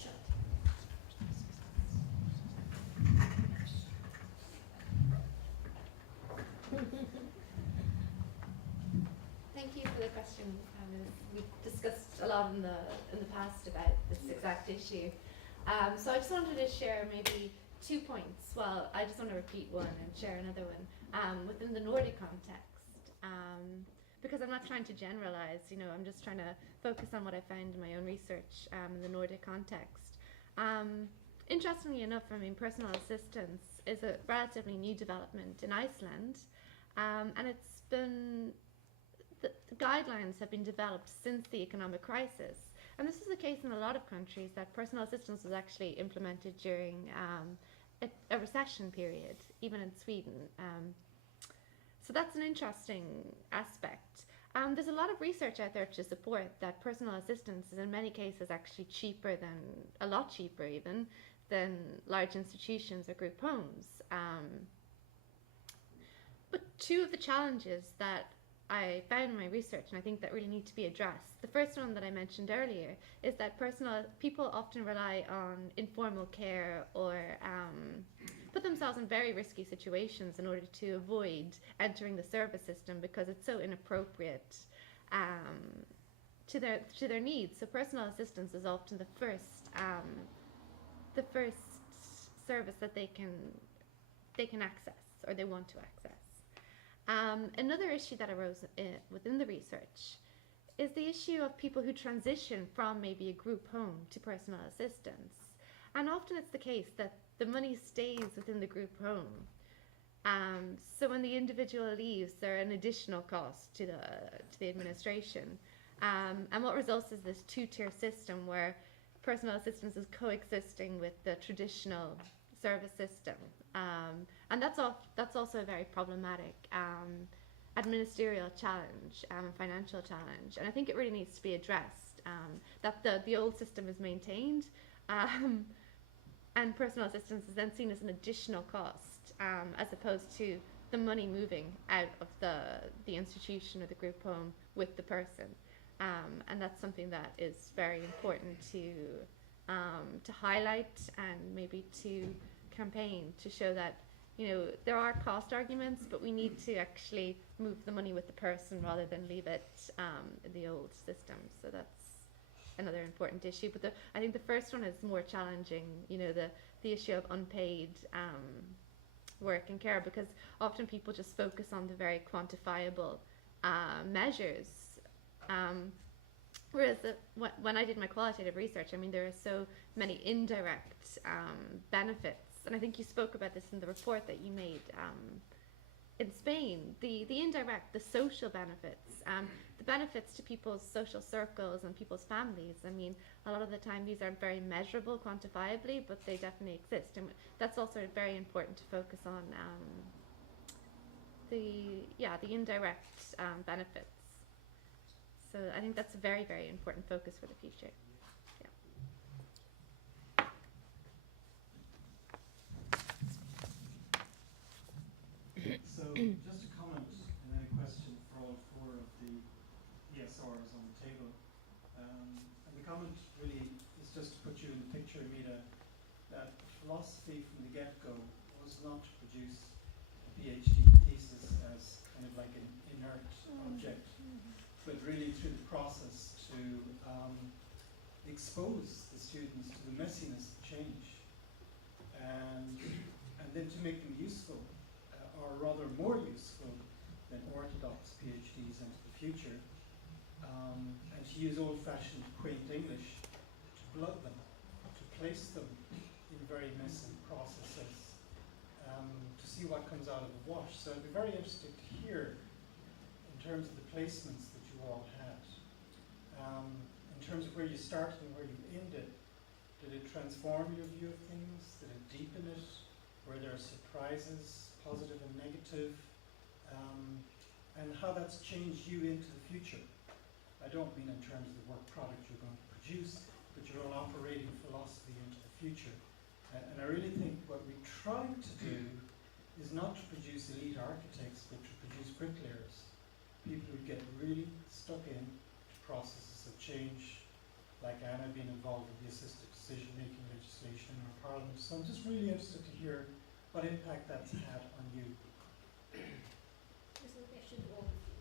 Sure. Thank you for the question. We've discussed a lot in the past about this exact issue. So I just wanted to share maybe 2 points. Well, I just want to repeat one and share another one within the Nordic context. Because I'm not trying to generalize, I'm just trying to focus on what I found in my own research in the Nordic context. Interestingly enough, personal assistance is a relatively new development in Iceland, and it's been, the guidelines have been developed since the economic crisis. And this is the case in a lot of countries, that personal assistance was actually implemented during a recession period, even in Sweden. So that's an interesting aspect. There's a lot of research out there to support that personal assistance is in many cases actually cheaper than, a lot cheaper even, than large institutions or group homes. But two of the challenges that I found in my research, and I think that really need to be addressed. The first one that I mentioned earlier is that people often rely on informal care or put themselves in very risky situations in order to avoid entering the service system because it's so inappropriate to their needs. So personal assistance is often the first service that they can access or they want to access. Another issue that arose within the research is the issue of people who transition from maybe a group home to personal assistance. And often it's the case that the money stays within the group home. So when the individual leaves, there are an additional cost to the administration. And what results is this two-tier system where personal assistance is coexisting with the traditional service system. And that's also a very problematic administrative challenge, financial challenge. And I think it really needs to be addressed, that the old system is maintained, and personal assistance is then seen as an additional cost, as opposed to the money moving out of the institution or the group home with the person. And that's something that is very important to highlight and maybe to campaign to show that, you know, there are cost arguments, but we need to actually move the money with the person rather than leave it in the old system. So that's another important issue. But I think the first one is more challenging, you know, the issue of unpaid work and care, because often people just focus on the very quantifiable measures. Whereas when I did my qualitative research, I mean, there are so many indirect benefits. And I think you spoke about this in the report that you made in Spain, the indirect, the social benefits, the benefits to people's social circles and people's families. I mean, a lot of the time these aren't very measurable quantifiably, but they definitely exist. And that's also very important to focus on the indirect benefits. So I think that's a very, very important focus for the future. So just a comment and then a question for all four of the ESRs on the table. And the comment really is just to put you in the picture, Mita, that philosophy from the get-go was not to produce a PhD thesis as kind of like an inert object, but really through the process to expose the students to the messiness of change and then to make them useful, or rather more useful than orthodox PhDs into the future, and to use old-fashioned quaint English to blood them, to place them in very messy processes, to see what comes out of the wash. So I'd be very interested to hear, in terms of the placements that you all had, in terms of where you started and where you ended, did it transform your view of things? Did it deepen it? Were there surprises, positive and negative, and how that's changed you into the future? I don't mean in terms of the work product you're going to produce, but your own operating philosophy into the future. And I really think what we try to do is not to produce elite architects, but to produce bricklayers, people who get really stuck in to processes of change, like Anna being involved with the assisted decision-making legislation in our parliament. So I'm just really interested to hear what impact that's had on you. This is a question to all of you.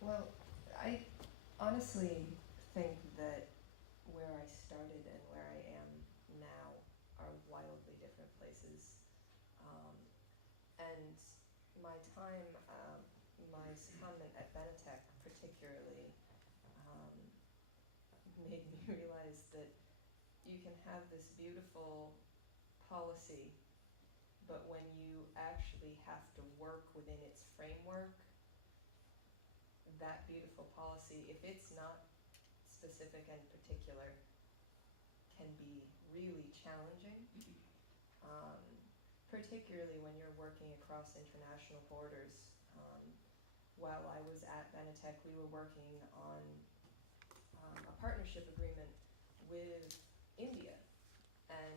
Well, I honestly think that where I started and where I am now are wildly different places. And my time, my secondment at Benetech particularly, made me realize that you can have this beautiful policy, but when you actually have to work within its framework, that beautiful policy, if it's not specific and particular, can be really challenging, particularly when you're working across international borders. While I was at Benetech, we were working on a partnership agreement with India and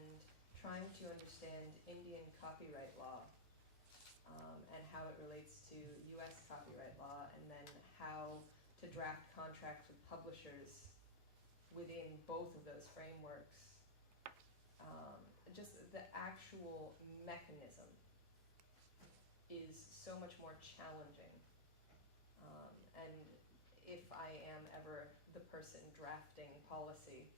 trying to understand Indian copyright law and how it relates to US copyright law, and then how to draft contracts with publishers within both of those frameworks. Just the actual mechanism is so much more challenging. And if I am ever the person drafting policy,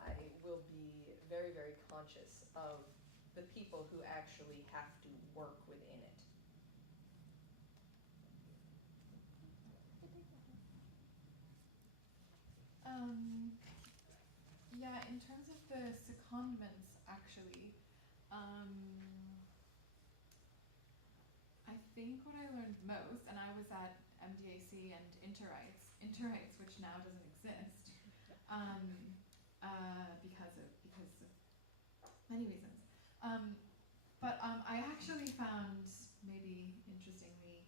I will be very, very conscious of the people who actually have to work within it. Yeah, in terms of the secondments, actually, I think what I learned most, and I was at MDAC and Interrights, which now doesn't exist, because of many reasons. But I actually found, maybe interestingly,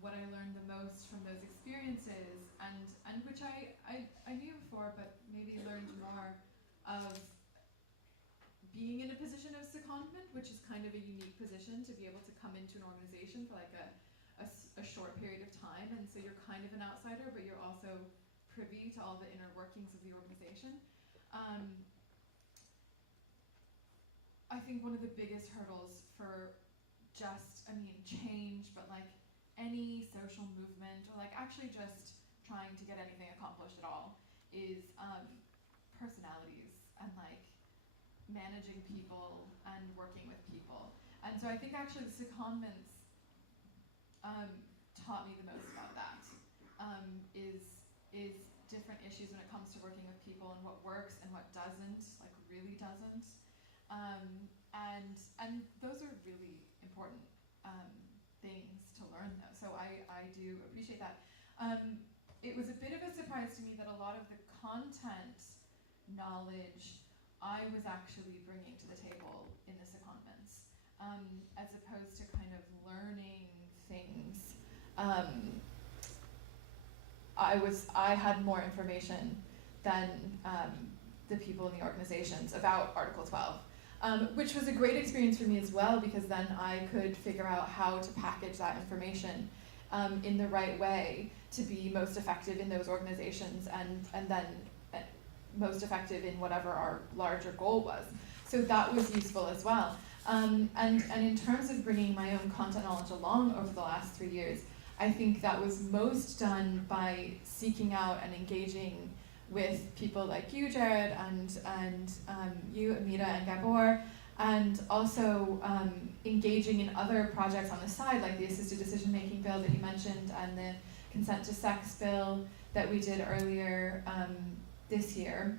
what I learned the most from those experiences, and which I knew before, but maybe learned more of being in a position of secondment, which is kind of a unique position to be able to come into an organization for like a short period of time, and so you're kind of an outsider, but you're also privy to all the inner workings of the organization. I think one of the biggest hurdles for change, but like any social movement, or like actually just trying to get anything accomplished at all, is personalities and like managing people and working with people. And so I think actually the secondments taught me the most about that, is different issues when it comes to working with people and what works and what doesn't, like really doesn't. And those are really important things to learn though, so I do appreciate that. It was a bit of a surprise to me that a lot of the content knowledge I was actually bringing to the table in the secondments, as opposed to kind of learning things. I had more information than the people in the organizations about Article 12. Which was a great experience for me as well, because then I could figure out how to package that information in the right way to be most effective in those organizations, and then most effective in whatever our larger goal was. So that was useful as well. And in terms of bringing my own content knowledge along over the last 3 years, I think that was most done by seeking out and engaging with people like you, Jared, and you, Amita, and Gabor, and also engaging in other projects on the side, like the assisted decision-making bill that you mentioned, and the consent to sex bill that we did earlier this year,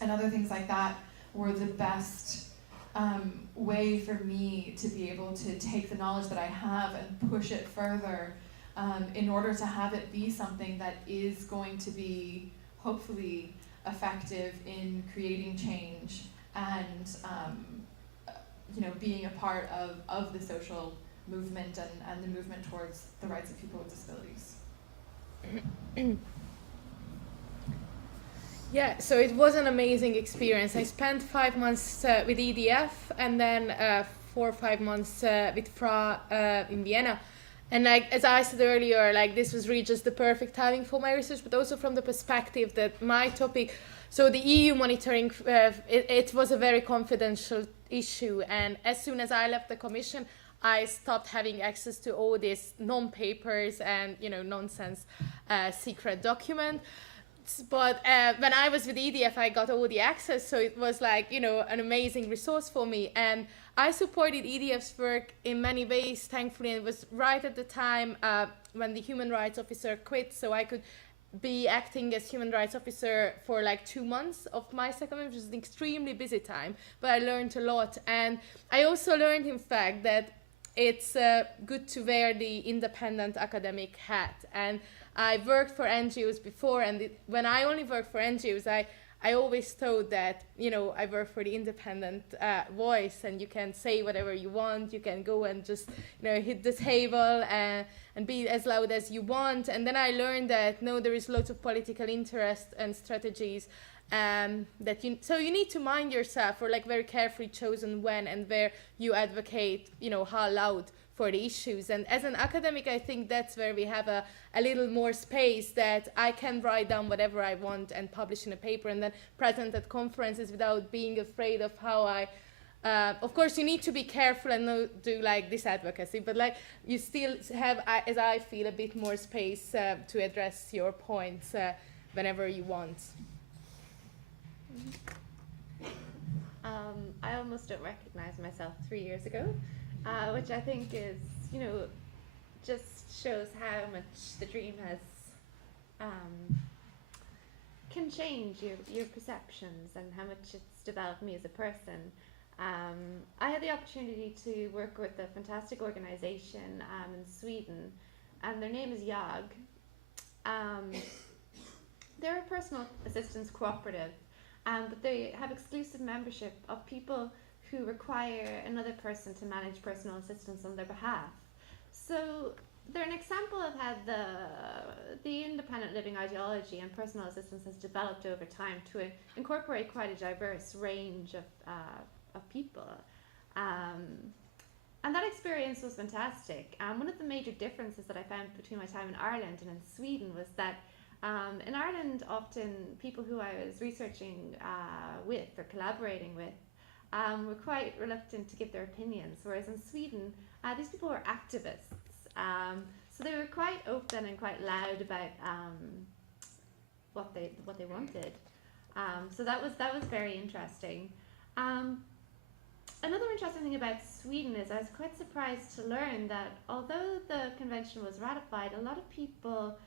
and other things like that were the best way for me to be able to take the knowledge that I have and push it further, in order to have it be something that is going to be hopefully effective in creating change and being a part of the social movement and the movement towards the rights of people with disabilities. Yeah, so it was an amazing experience. I spent 5 months with EDF, and then 4 or 5 months with FRA in Vienna. And like, as I said earlier, like this was really just the perfect timing for my research, but also from the perspective that my topic, so the EU monitoring, it was a very confidential issue. And as soon as I left the commission, I stopped having access to all these non-papers and, nonsense secret document. But when I was with EDF, I got all the access, so it was like, an amazing resource for me. And I supported EDF's work in many ways, thankfully. It was right at the time when the human rights officer quit, so I could be acting as human rights officer for like 2 months of my secondment, which was an extremely busy time, but I learned a lot. And I also learned, in fact, that it's good to wear the independent academic hat. And I worked for NGOs before, and when I only worked for NGOs, I always thought that, I work for the independent voice, and you can say whatever you want, you can go and just, hit the table and be as loud as you want. And then I learned that, no, there is lots of political interest and strategies so you need to mind yourself, or like very carefully chosen when and where you advocate, how loud for the issues. And as an academic, I think that's where we have a little more space, that I can write down whatever I want and publish in a paper and then present at conferences without being afraid of how I, of course you need to be careful and not do like this advocacy, but like you still have, as I feel, a bit more space to address your points whenever you want. I almost don't recognize myself 3 years ago. which I think is, just shows how much the dream has can change your perceptions and how much it's developed me as a person. I had the opportunity to work with a fantastic organization in Sweden, and their name is YAG. They're a personal assistance cooperative, but they have exclusive membership of people who require another person to manage personal assistance on their behalf. So they're an example of how the independent living ideology and personal assistance has developed over time to incorporate quite a diverse range of people. And that experience was fantastic. One of the major differences that I found between my time in Ireland and in Sweden was that in Ireland, often people who I was researching with or collaborating with were quite reluctant to give their opinions, whereas in Sweden, these people were activists. So they were quite open and quite loud about what they wanted. So that was very interesting. Another interesting thing about Sweden is I was quite surprised to learn that although the convention was ratified, a lot of people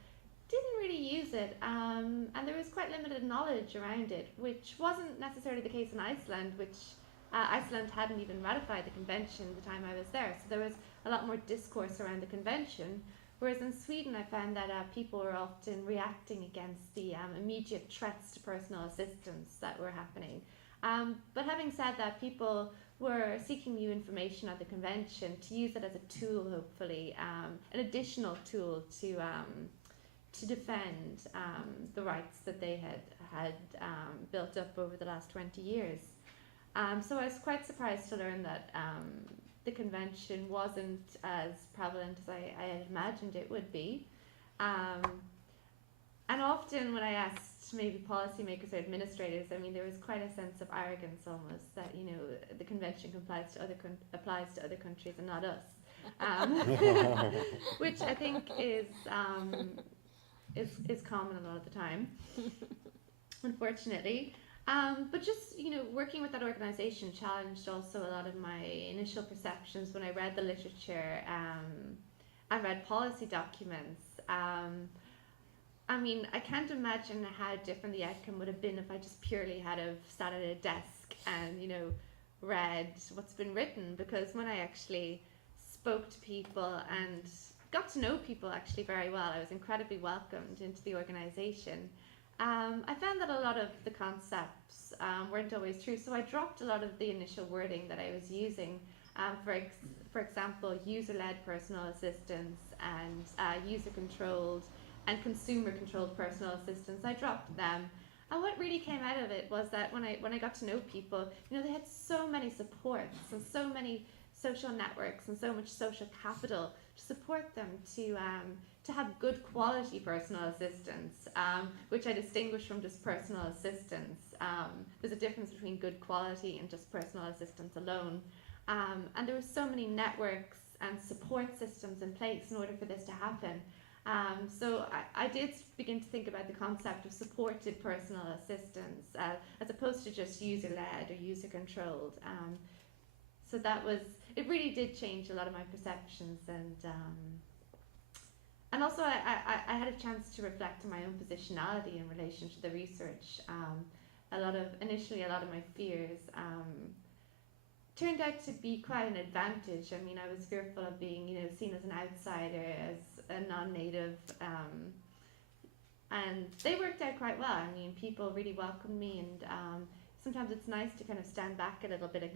didn't really use it, and there was quite limited knowledge around it, which wasn't necessarily the case in Iceland, which Iceland hadn't even ratified the convention the time I was there, so there was a lot more discourse around the convention, whereas in Sweden I found that people were often reacting against the immediate threats to personal assistance that were happening. But having said that, people were seeking new information at the convention to use it as a tool, hopefully, an additional tool to defend the rights that they had built up over the last 20 years. So I was quite surprised to learn that the convention wasn't as prevalent as I had imagined it would be. And often when I asked maybe policymakers or administrators, I mean, there was quite a sense of arrogance almost that, the convention applies to other countries and not us. Which I think is common a lot of the time, unfortunately. But just, working with that organization challenged also a lot of my initial perceptions when I read the literature. I read policy documents. I mean, I can't imagine how different the outcome would have been if I just purely had have sat at a desk and, read what's been written, because when I actually spoke to people and got to know people actually very well, I was incredibly welcomed into the organization. I found that a lot of the concepts weren't always true, so I dropped a lot of the initial wording that I was using. For example, user-led personal assistance and user-controlled and consumer-controlled personal assistance. I dropped them. And what really came out of it was that when I got to know people, they had so many supports and so many social networks and so much social capital to support them to have good quality personal assistance, which I distinguish from just personal assistance. There's a difference between good quality and just personal assistance alone. And there were so many networks and support systems in place in order for this to happen. So I did begin to think about the concept of supported personal assistance as opposed to just user-led or user-controlled. So it really did change a lot of my perceptions, and also I had a chance to reflect on my own positionality in relation to the research. Initially a lot of my fears turned out to be quite an advantage. I mean, I was fearful of being, seen as an outsider, as a non-native, and they worked out quite well. I mean, people really welcomed me, and sometimes it's nice to kind of stand back a little bit and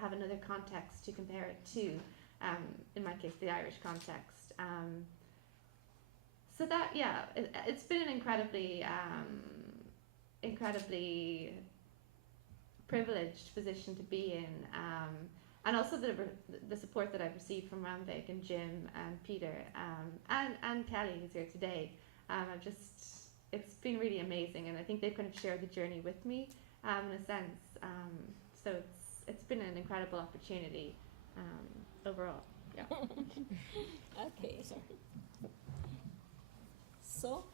have another context to compare it to. In my case, the Irish context. So that, it's been an incredibly privileged position to be in, and also the support that I've received from Rambek and Jim and Peter and Kelly, who's here today. It's been really amazing, and I think they've kind of shared the journey with me in a sense. So it's been an incredible opportunity overall. Yeah. Okay. So.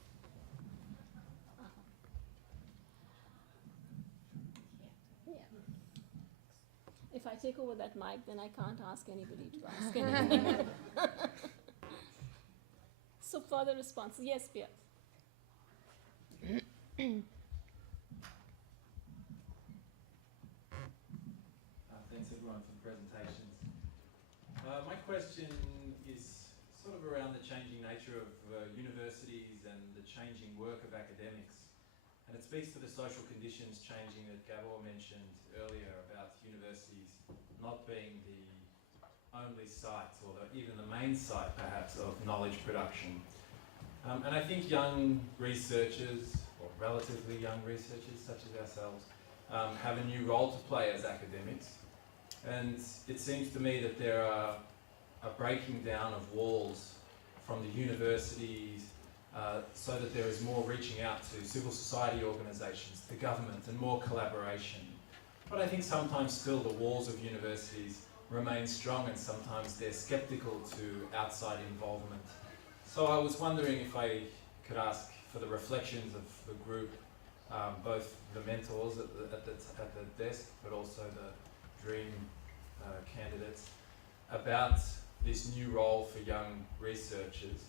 If I I take over that mic, then I can't ask anybody to ask anything. So further responses. Yes, Pia. Thanks everyone for the presentations. My question is sort of around the changing nature of universities and the changing work of academics. And it speaks to the social conditions changing that Gabor mentioned earlier about universities not being the only site or even the main site perhaps of knowledge production. And I think young researchers, or relatively young researchers such as ourselves, have a new role to play as academics. And it seems to me that there are a breaking down of walls from the universities so that there is more reaching out to civil society organisations, the government, and more collaboration. But I think sometimes still the walls of universities remain strong and sometimes they're sceptical to outside involvement. So I was wondering if I could ask for the reflections of the group, both the mentors at the desk, but also the DREAM candidates, about this new role for young researchers,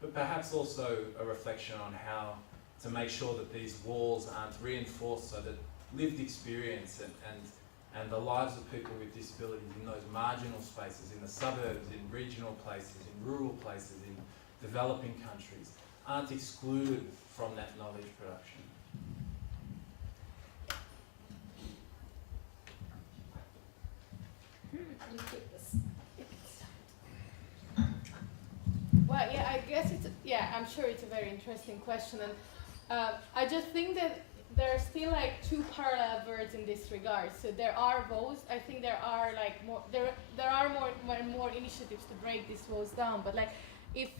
but perhaps also a reflection on how to make sure that these walls aren't reinforced so that lived experience and the lives of people with disabilities in those marginal spaces, in the suburbs, in regional places, in rural places, in developing countries, aren't excluded from that knowledge production. You take this. Well, yeah, I guess I'm sure it's a very interesting question, and I just think that there are still like two parallel words in this regard. So there are woes. I think there are like more. There are more initiatives to break these woes down. But like, if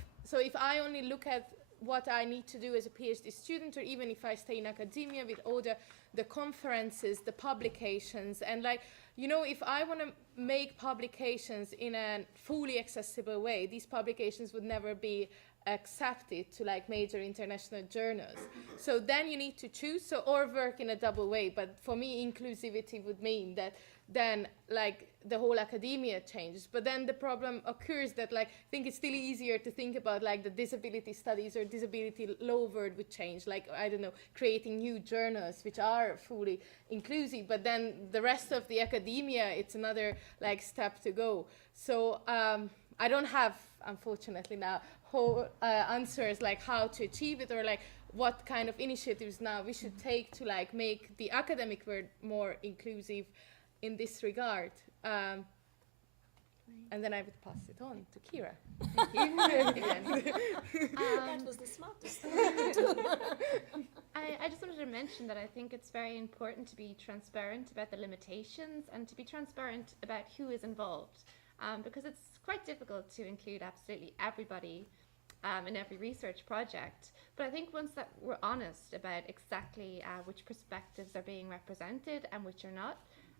I only look at what I need to do as a PhD student, or even if I stay in academia with all the conferences, the publications, and like, you know, if I want to make publications in a fully accessible way, these publications would never be accepted to like major international journals. So then you need to choose, or work in a double way. But for me, inclusivity would mean that then like the whole academia changes. But then the problem occurs that like I think it's still easier to think about like the disability studies or disability law word would change, like I don't know, creating new journals which are fully inclusive. But then the rest of the academia, it's another like step to go. So I don't have, unfortunately now, whole answers like how to achieve it, or like what kind of initiatives now we should take to like make the academic world more inclusive in this regard. And then I would pass it on to Kira. That was the smartest thing to do. I just wanted to mention that I think it's very important to be transparent about the limitations and to be transparent about who is involved, because it's quite difficult to include absolutely everybody in every research project. But I think once that we're honest about exactly which perspectives are being represented and which are not,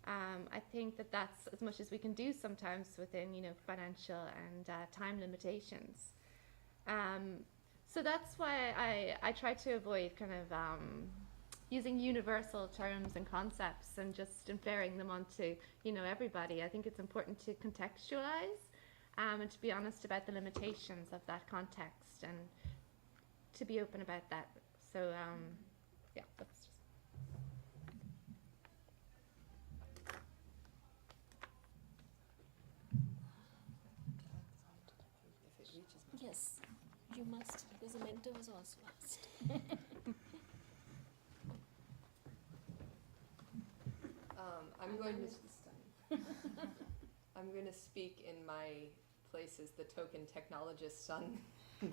I think that that's as much as we can do sometimes within, you know, financial and time limitations. So that's why I try to avoid kind of using universal terms and concepts and just inferring them onto, you know, everybody. I think it's important to contextualize and to be honest about the limitations of that context and to be open about that. So yeah, that's just. Yes, you must, because the mentor was also asked. I'm going to speak in my place as the token technologist on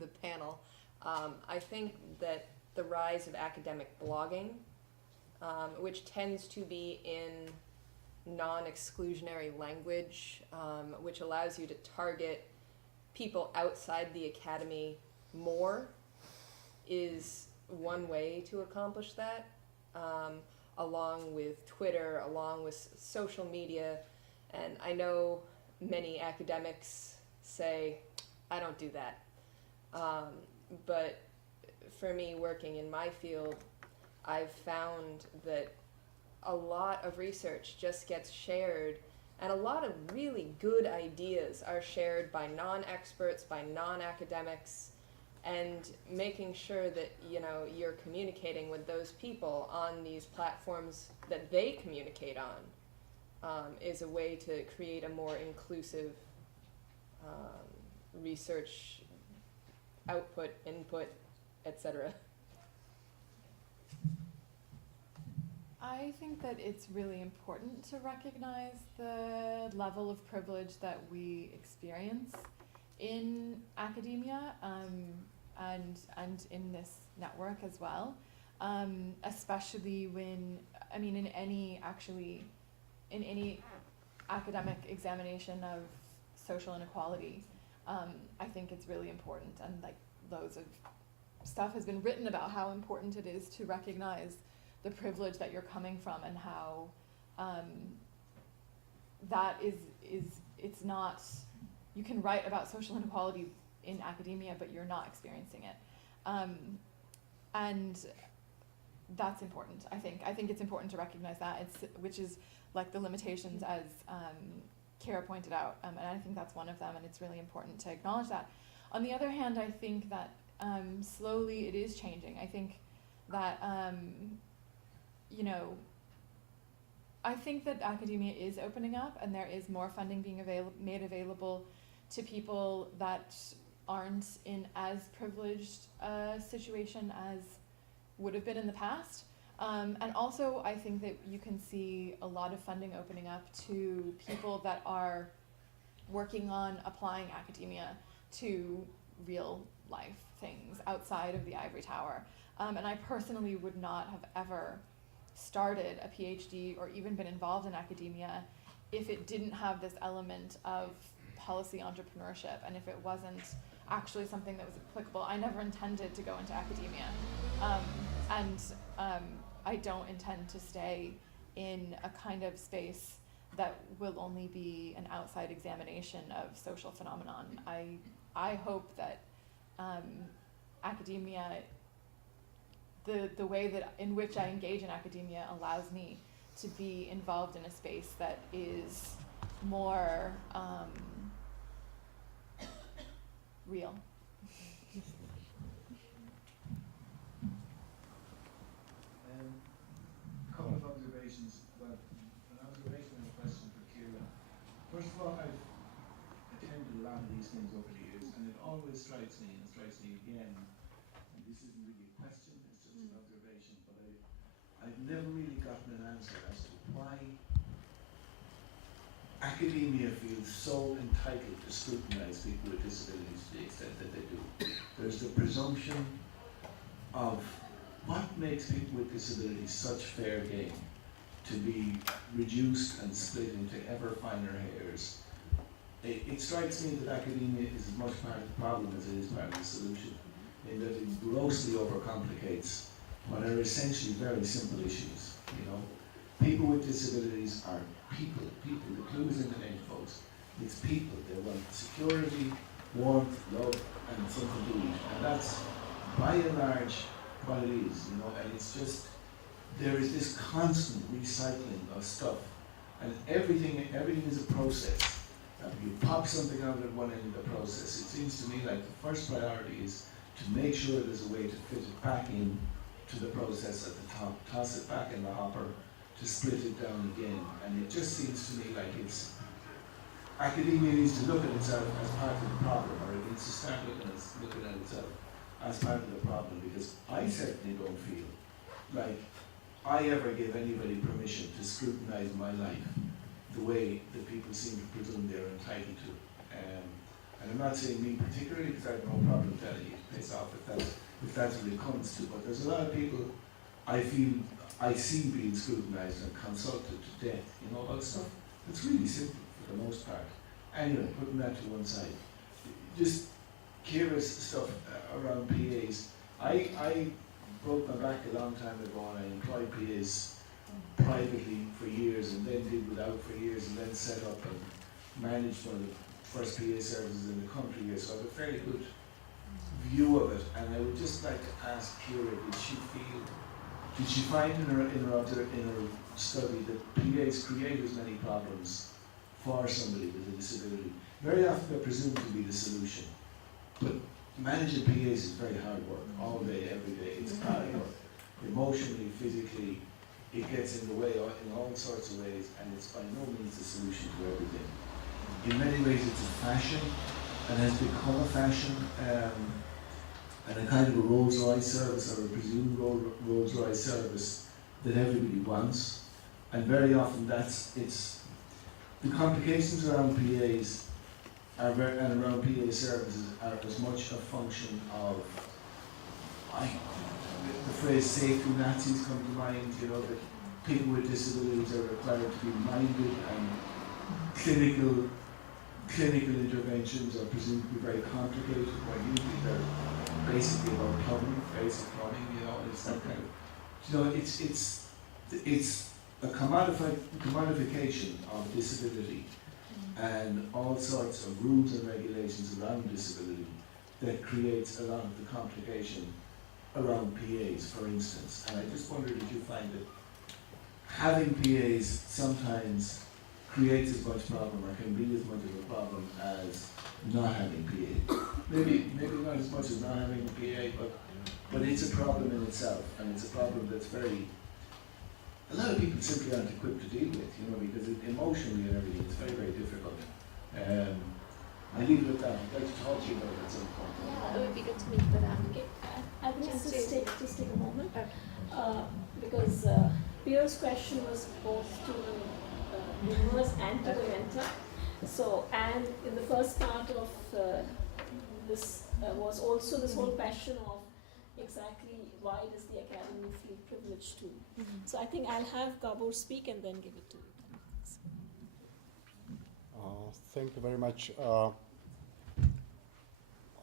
the panel. I think that the rise of academic blogging, which tends to be in non-exclusionary language, which allows you to target people outside the academy more, is one way to accomplish that, along with Twitter, along with social media. And I know many academics say, I don't do that. But for me, working in my field, I've found that a lot of research just gets shared And a lot of really good ideas are shared by non-experts, by non-academics, and making sure that, you know, you're communicating with those people on these platforms that they communicate on is a way to create a more inclusive research output, input, etc. I think that it's really important to recognize the level of privilege that we experience in academia and in this network as well, especially when, I mean, in any academic examination of social inequality, I think it's really important, and like loads of stuff has been written about how important it is to recognize the privilege that you're coming from, and how that is it's not, you can write about social inequality in academia, but you're not experiencing it, and that's important. I think it's important to recognize that, which is like the limitations, as Kara pointed out, and I think that's one of them, and it's really important to acknowledge that. On the other hand, I think that slowly it is changing. I think that you know, I think that academia is opening up, and there is more funding being made available to people that aren't in as privileged a situation as would have been in the past. And also, I think that you can see a lot of funding opening up to people that are working on applying academia to real life things outside of the ivory tower. And I personally would not have ever started a PhD or even been involved in academia if it didn't have this element of policy entrepreneurship, and if it wasn't actually something that was applicable. I never intended to go into academia, and I don't intend to stay in a kind of space that will only be an outside examination of social phenomenon. I hope that academia, the way that in which I engage in academia allows me to be involved in a space that is more real. A couple of observations, well, an observation and a question for Kira. First of all, I've attended a lot of these things over the years, and it always strikes me, and strikes me again, and this isn't really a question, it's just an observation, but I've never really gotten an answer as to why academia feels so entitled to scrutinize people with disabilities to the extent that they do. There's the presumption of what makes people with disabilities such fair game to be reduced and split into ever finer hairs. It strikes me that academia is as much part of the problem as it is part of the solution, in that it grossly overcomplicates what are essentially very simple issues. You know, people with disabilities are people. The clue is in the name, folks. It's people. They want security, warmth, love, and something to eat, and that's by and large what it is. You know, and it's just, there is this constant recycling of stuff, and everything is a process. You pop something out at one end of the process. It seems to me like the first priority is to make sure there's a way to fit it back in to the process at the top, toss it back in the hopper, to split it down again. And it just seems to me like it's, academia needs to look at itself as part of the problem, or it needs to start looking at itself as part of the problem, because I certainly don't feel like I ever give anybody permission to scrutinize my life the way that people seem to presume they're entitled to. And I'm not saying me particularly, because I have no problem telling you to piss off if that's what it comes to, but there's a lot of people I see being scrutinized and consulted to death, you know, about stuff that's really simple for the most part. Anyway, putting that to one side. Just Kira's stuff around PAs. I broke my back a long time ago, and I employed PAs privately for years, and then did without for years, and then set up and managed one of the first PA services in the country here, so I have a fairly good view of it. And I would just like to ask Kira, did she find in her study that PAs create as many problems for somebody with a disability. Very often they're presumed to be the solution. But managing PAs is very hard work, all day, every day. It's hard work. Emotionally, physically, it gets in the way in all sorts of ways, and it's by no means the solution to everything. In many ways it's a fashion, and has become a fashion, and a kind of a Rolls-Royce service, or a presumed Rolls-Royce service that everybody wants. And very often the complications around PAs and around PA services are as much a function of, the phrase safety Nazis come to mind, that people with disabilities are required to be minded, and clinical interventions are presumed to be very complicated, when usually they're basically about basic plumbing, it's that kind of, it's a commodification of disability and all sorts of rules and regulations around disability that creates a lot of the complication around PAs, for instance. And I just wondered if you find that having PAs sometimes creates as much problem, or can be as much of a problem as not having PA. Maybe not as much as not having a PA, but it's a problem in itself, and it's a problem that's a lot of people simply aren't equipped to deal with, because emotionally and everything, it's very, very difficult. I leave it at that. I'd like to talk to you about it at some point. Yeah, it would be good to meet, but Okay, I would just take a moment, Okay. because Pierre's question was both to the universe and to the mentor. So, and in the first part of this was also this whole question of exactly why does the academy feel privileged to. So I think I'll have Gabor speak and then give it to you. Thank you very much.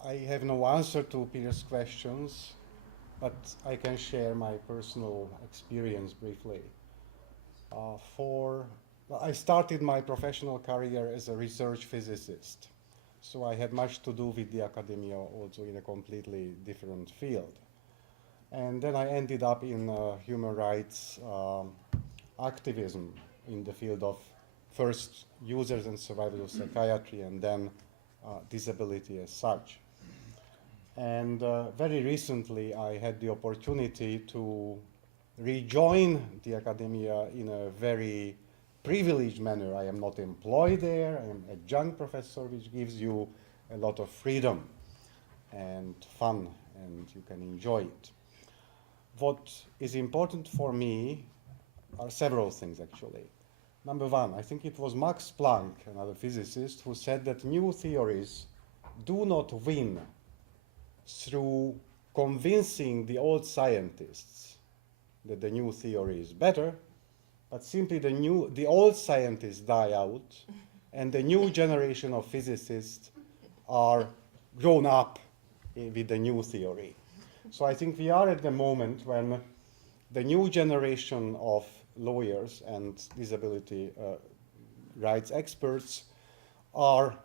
I have no answer to Peter's questions, but I can share my personal experience briefly. I started my professional career as a research physicist, so I had much to do with the academia, also in a completely different field. And then I ended up in human rights activism in the field of first users and survivors of psychiatry, and then disability as such. And very recently I had the opportunity to rejoin the academia in a very privileged manner. I am not employed there, I am adjunct professor, which gives you a lot of freedom and fun, and you can enjoy it. What is important for me are several things, actually. Number one, I think it was Max Planck, another physicist, who said that new theories do not win through convincing the old scientists that the new theory is better, but simply the old scientists die out and the new generation of physicists are grown up with the new theory. So I think we are at the moment when the new generation of lawyers and disability rights experts are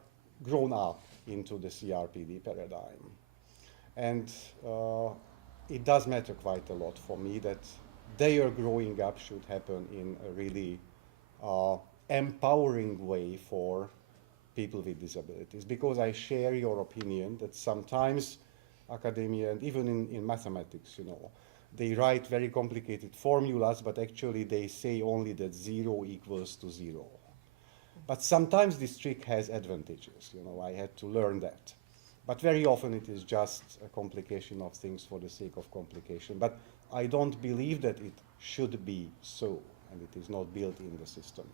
grown up into the CRPD paradigm. And it does matter quite a lot for me that their growing up should happen in a really empowering way for people with disabilities, because I share your opinion that sometimes academia, and even in mathematics, they write very complicated formulas, but actually they say only that 0 equals to 0. But sometimes this trick has advantages, I had to learn that. But very often it is just a complication of things for the sake of complication. But I don't believe that it should be so, and it is not built in the system.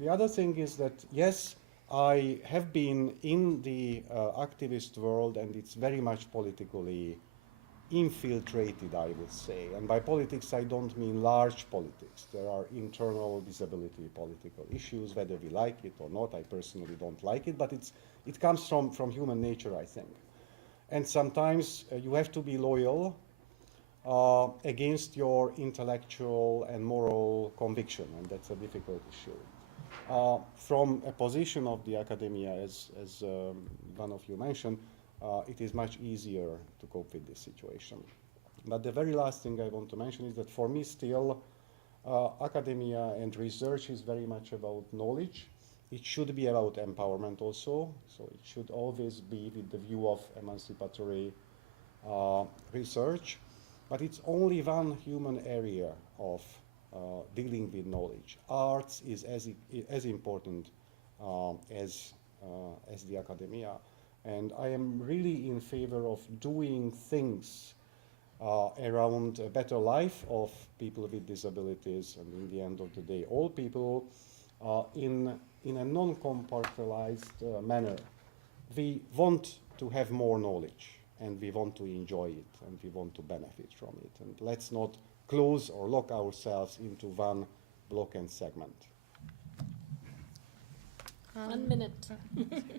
The other thing is that, yes, I have been in the activist world, and it's very much politically infiltrated, I would say. And by politics, I don't mean large politics. There are internal disability political issues, whether we like it or not. I personally don't like it, but it comes from human nature, I think. And sometimes you have to be loyal against your intellectual and moral conviction, and that's a difficult issue. From a position of the academia, as one of you mentioned, it is much easier to cope with this situation. But the very last thing I want to mention is that for me still, academia and research is very much about knowledge, It should be about empowerment also, so it should always be with the view of emancipatory research, but it's only one human area of dealing with knowledge. Arts is as important as the academia, and I am really in favor of doing things around a better life of people with disabilities, and in the end of the day, all people in a non-compartmentalized manner. We want to have more knowledge, and we want to enjoy it, and we want to benefit from it. And let's not close or lock ourselves into one block and segment. 1 minute.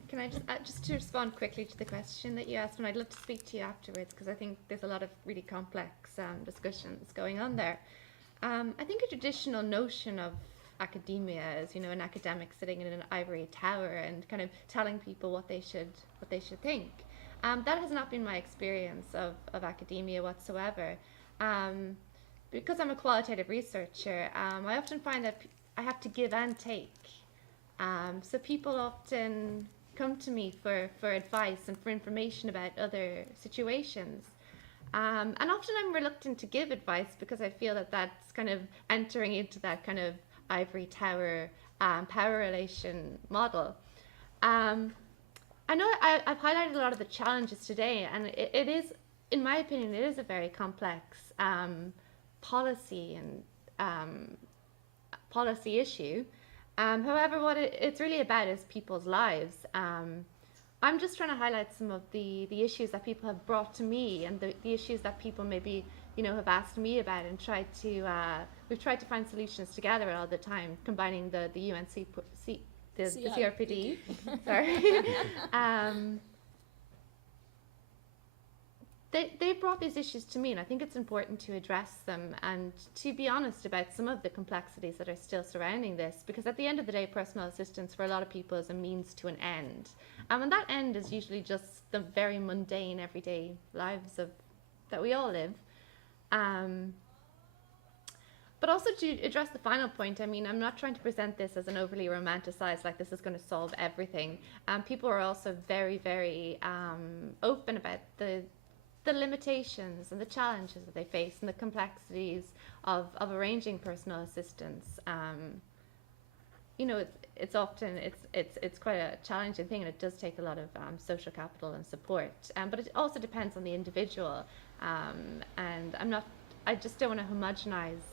Can I just to respond quickly to the question that you asked, and I'd love to speak to you afterwards because I think there's a lot of really complex discussions going on there. I think a traditional notion of academia is, you know, an academic sitting in an ivory tower and kind of telling people what they should think. That has not been my experience of academia whatsoever. Because I'm a qualitative researcher, I often find that I have to give and take. So people often come to me for advice and for information about other situations. And often I'm reluctant to give advice because I feel that that's kind of entering into that kind of ivory tower power relation model. I know I've highlighted a lot of the challenges today, and it is, in my opinion, it is a very complex policy and policy issue. However, what it's really about is people's lives. I'm just trying to highlight some of the issues that people have brought to me, and the issues that people maybe, you know, have asked me about, and we've tried to find solutions together all the time, combining the the CRPD. Sorry. They brought these issues to me, and I think it's important to address them and to be honest about some of the complexities that are still surrounding this, because at the end of the day, personal assistance for a lot of people is a means to an end. And that end is usually just the very mundane, everyday lives that we all live. But also to address the final point, I mean, I'm not trying to present this as an overly romanticized, like this is going to solve everything. People are also very, very open about the limitations and the challenges that they face and the complexities of arranging personal assistance. You know, it's often it's quite a challenging thing, and it does take a lot of social capital and support. But it also depends on the individual. And I just don't want to homogenize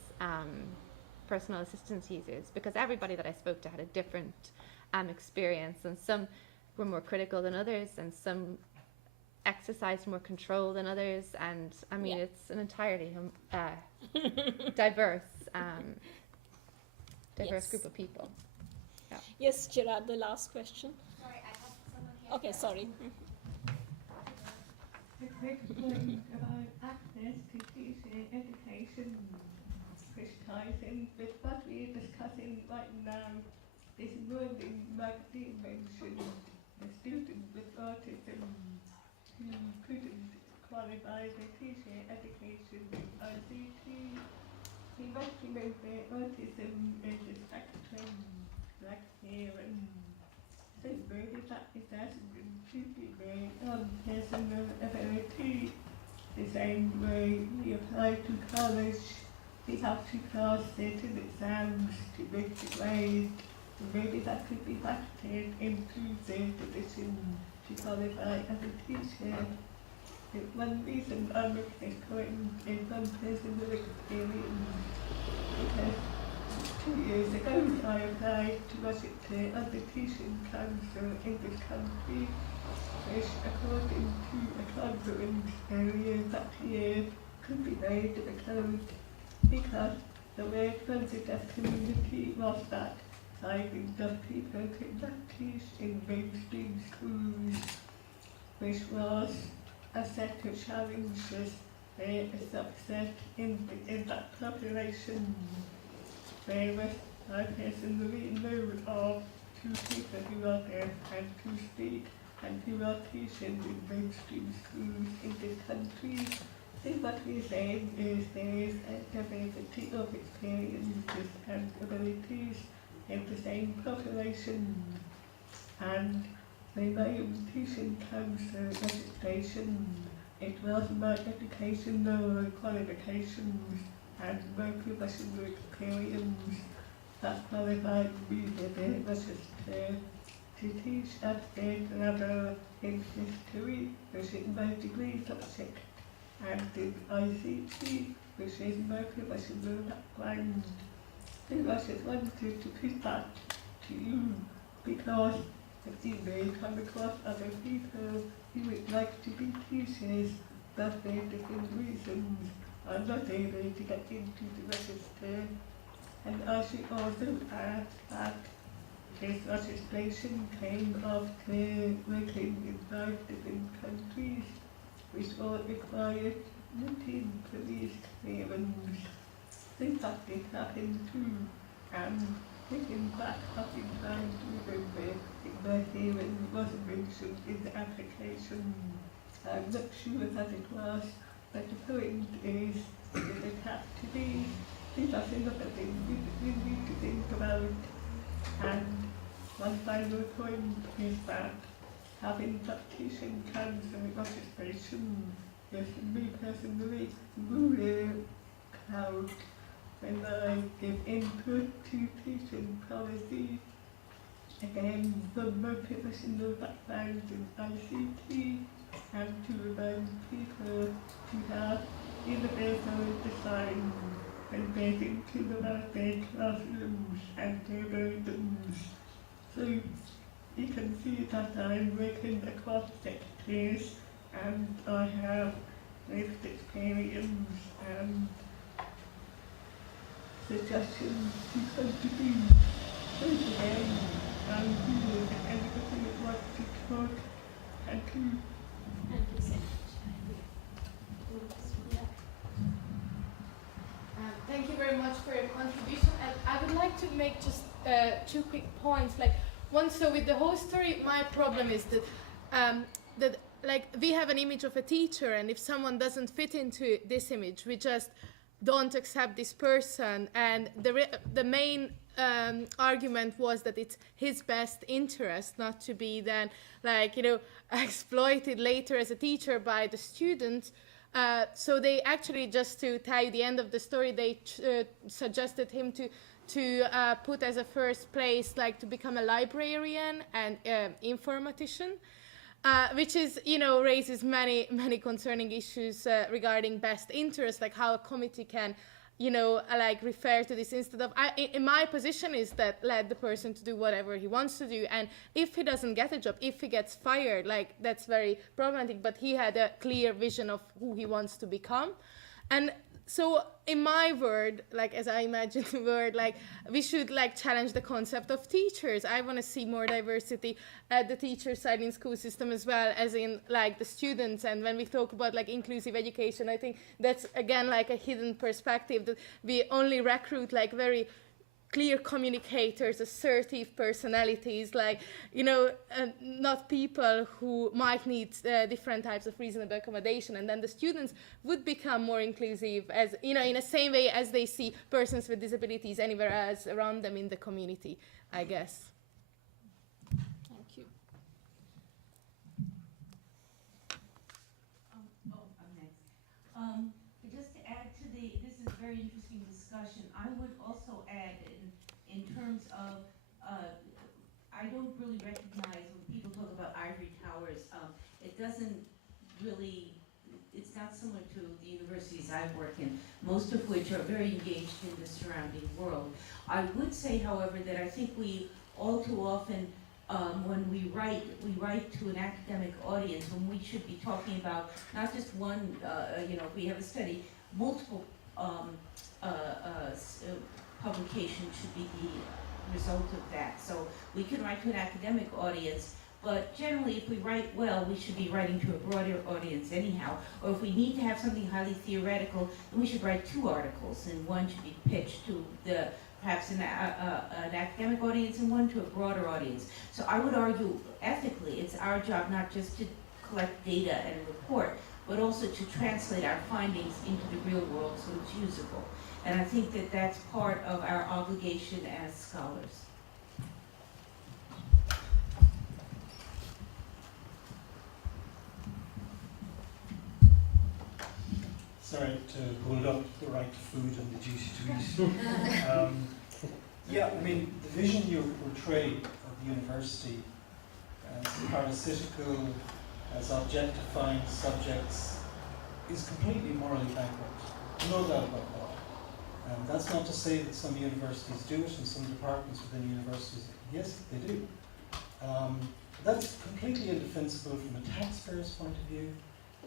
personal assistance users, because everybody that I spoke to had a different experience, and some were more critical than others, and some exercised more control than others, and I mean, it's an entirely diverse Yes. group of people. Yeah. Yes, Gerard, the last question. Sorry, I have someone here. Okay, sorry. A quick point about access to teaching education, which ties in with what we're discussing right now. This morning, Magdalene mentioned a student with autism who couldn't qualify for teaching education with ICT. He documented autism is a spectrum, like here and so maybe that is asking to be made on personal ability. The same way we apply to college, we have to pass certain exams to make the grade. Maybe that could be factored into their decision to qualify as a teacher. One reason I make this point is from personal experience, because 2 years ago I applied to register as a teaching council in this country, which according to a conference earlier that year could be made closed because the way from the deaf community was that finding deaf people could not teach in mainstream schools, which was a set of challenges for a subset in that population. Whereas I personally know of 2 people who are deaf and who speak and who are teaching in mainstream schools in this country. So what we're saying is there is a diversity of experiences and abilities in the same population, and they may teaching cancer legislation. It was my educational qualifications and my professional experience that qualified me to be registered to teach at state level in history, which is my degree subject, and in ICT, which is my professional background. I just wanted to put that to you because you may come across other people who would like to be teachers, but for different reasons are not able to get into the register. And I should also add that this legislation came after working in 5 different countries, which all required routine police clearance. Things like this happened too, and looking back up in time to remember my hearing wasn't mentioned in the application. I'm not sure that it was, but the point is that it has to be. These are another thing we need to think about. And one final point is that having practicing cancer registration is me personally really proud when I give input to teaching policy. Again, from my professional background in ICT, and to remind people to have universal design when they thinking about their classrooms and their buildings. So you can see that I'm working across sectors and I have lived experience and suggestions to contribute. So again, I'm here if anybody would like to talk. Thank you. Thank you so much. Thank you very much for your contribution. And I would like to make just 2 quick points. Like one, so with the whole story, my problem is that like we have an image of a teacher, and if someone doesn't fit into this image, we just don't accept this person. And the main argument was that it's his best interest not to be then exploited later as a teacher by the students. So they actually, just to tie the end of the story, they suggested him to put as a first place, like to become a librarian and informatician, which is, raises many concerning issues regarding best interest, like how a committee can, refer to this instead of, in my position is that let the person to do whatever he wants to do, and if he doesn't get a job, if he gets fired, that's very problematic, but he had a clear vision of who he wants to become. And so in my word, as I imagine the word, we should challenge the concept of teachers. I want to see more diversity at the teacher side in school system as well as in the students. And when we talk about inclusive education, I think that's again a hidden perspective, that we only recruit very clear communicators, assertive personalities, not people who might need different types of reasonable accommodation. And then the students would become more inclusive, as in the same way as they see persons with disabilities anywhere else around them in the community, I guess. Thank you. I'm next. Just to add to this is a very interesting discussion. I would also add in terms of, I don't really recognize when people talk about ivory towers, it doesn't really, it's not similar to the universities I work in, most of which are very engaged in the surrounding world. I would say, however, that I think we all too often, when we write to an academic audience, when we should be talking about not just one, if we have a study, multiple publication should be the result of that. So we can write to an academic audience, but generally if we write well, we should be writing to a broader audience anyhow. Or if we need to have something highly theoretical, then we should write 2 articles, and one should be pitched to perhaps an academic audience and one to a broader audience. So I would argue ethically it's our job not just to collect data and report, but also to translate our findings into the real world so it's usable. And I think that that's part of our obligation as scholars. right to food and the duty to eat. Yeah, I mean, the vision you portray of the university as parasitical, as objectifying subjects, is completely morally bankrupt. No doubt about that. That's not to say that some universities do it and some departments within universities, yes, they do. That's completely indefensible from a taxpayer's point of view,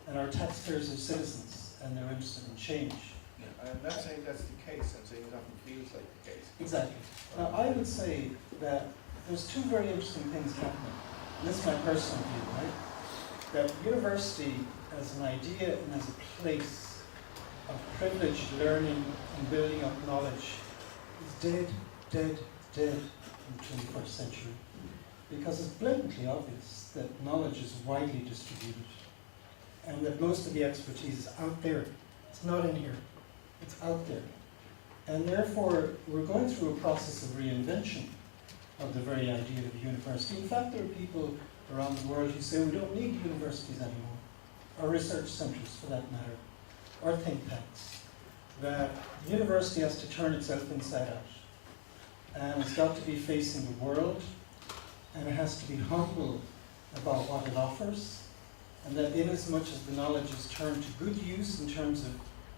and our taxpayers are citizens and they're interested in change. Yeah, I'm not saying that's the case, I'm saying it often feels like the case. Exactly. Now, I would say that there's two very interesting things happening. And this is my personal view, right? That university as an idea and as a place of privileged learning and building up knowledge is dead, dead, dead in the 21st century. Because it's blatantly obvious that knowledge is widely distributed and that most of the expertise is out there. It's not in here. It's out there. And therefore, we're going through a process of reinvention of the very idea of university. In fact, there are people around the world who say we don't need universities anymore, or research centres for that matter, or think tanks. That the university has to turn itself inside out. And it's got to be facing the world, and it has to be humble about what it offers, and that inasmuch as the knowledge is turned to good use in terms of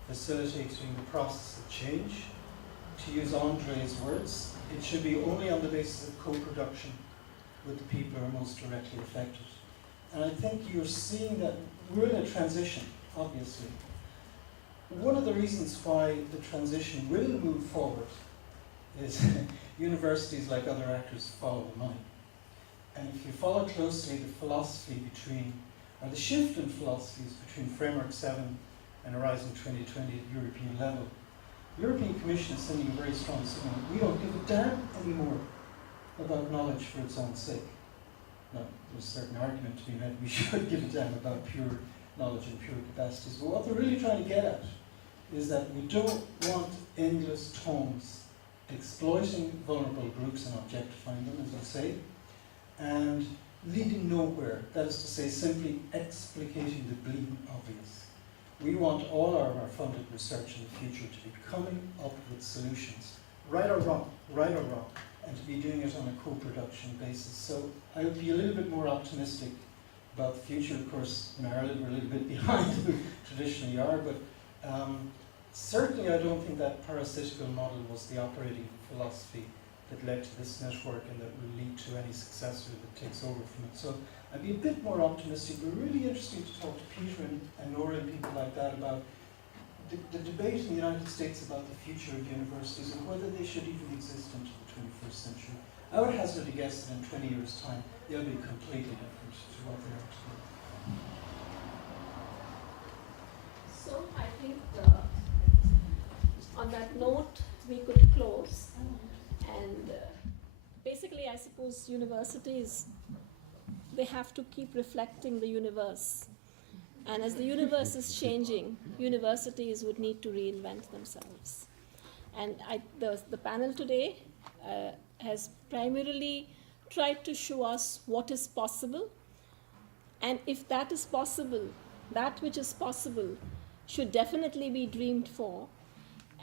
facilitating the process of change, to use Andre's words, it should be only on the basis of co-production with the people who are most directly affected. And I think you're seeing that we're in a transition, obviously. One of the reasons why the transition will move forward is universities, like other actors, follow the money. And if you follow closely the philosophy between, or the shift in philosophies between Framework 7 and Horizon 2020 at European level, the European Commission is sending a very strong signal. We don't give a damn anymore about knowledge for its own sake. Now, there's a certain argument to be made we should give a damn about pure knowledge and pure capacities, but what they're really trying to get at is that we don't want endless tomes exploiting vulnerable groups and objectifying them, as I say, and leading nowhere. That is to say, simply explicating the bleeding obvious. We want all our funded research in the future to be coming up with solutions, right or wrong, and to be doing it on a co-production basis. So I would be a little bit more optimistic about the future. Of course, in Ireland we're a little bit behind who traditionally are, but certainly I don't think that parasitical model was the operating philosophy that led to this network and that will lead to any successor that takes over from it. So I'd be a bit more optimistic. We're really interested to talk to Peter and Nora and people like that about the debate in the United States about the future of universities and whether they should even exist into the 21st century. I would hazard a guess that in 20 years' time they'll be completely different to what they are today. So I think on that note we could close, and basically I suppose universities, they have to keep reflecting the universe, and as the universe is changing, universities would need to reinvent themselves. And the panel today has primarily tried to show us what is possible, and if that is possible, that which is possible should definitely be dreamed for.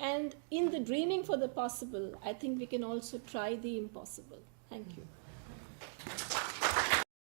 And in the dreaming for the possible, I think we can also try the impossible. Thank you.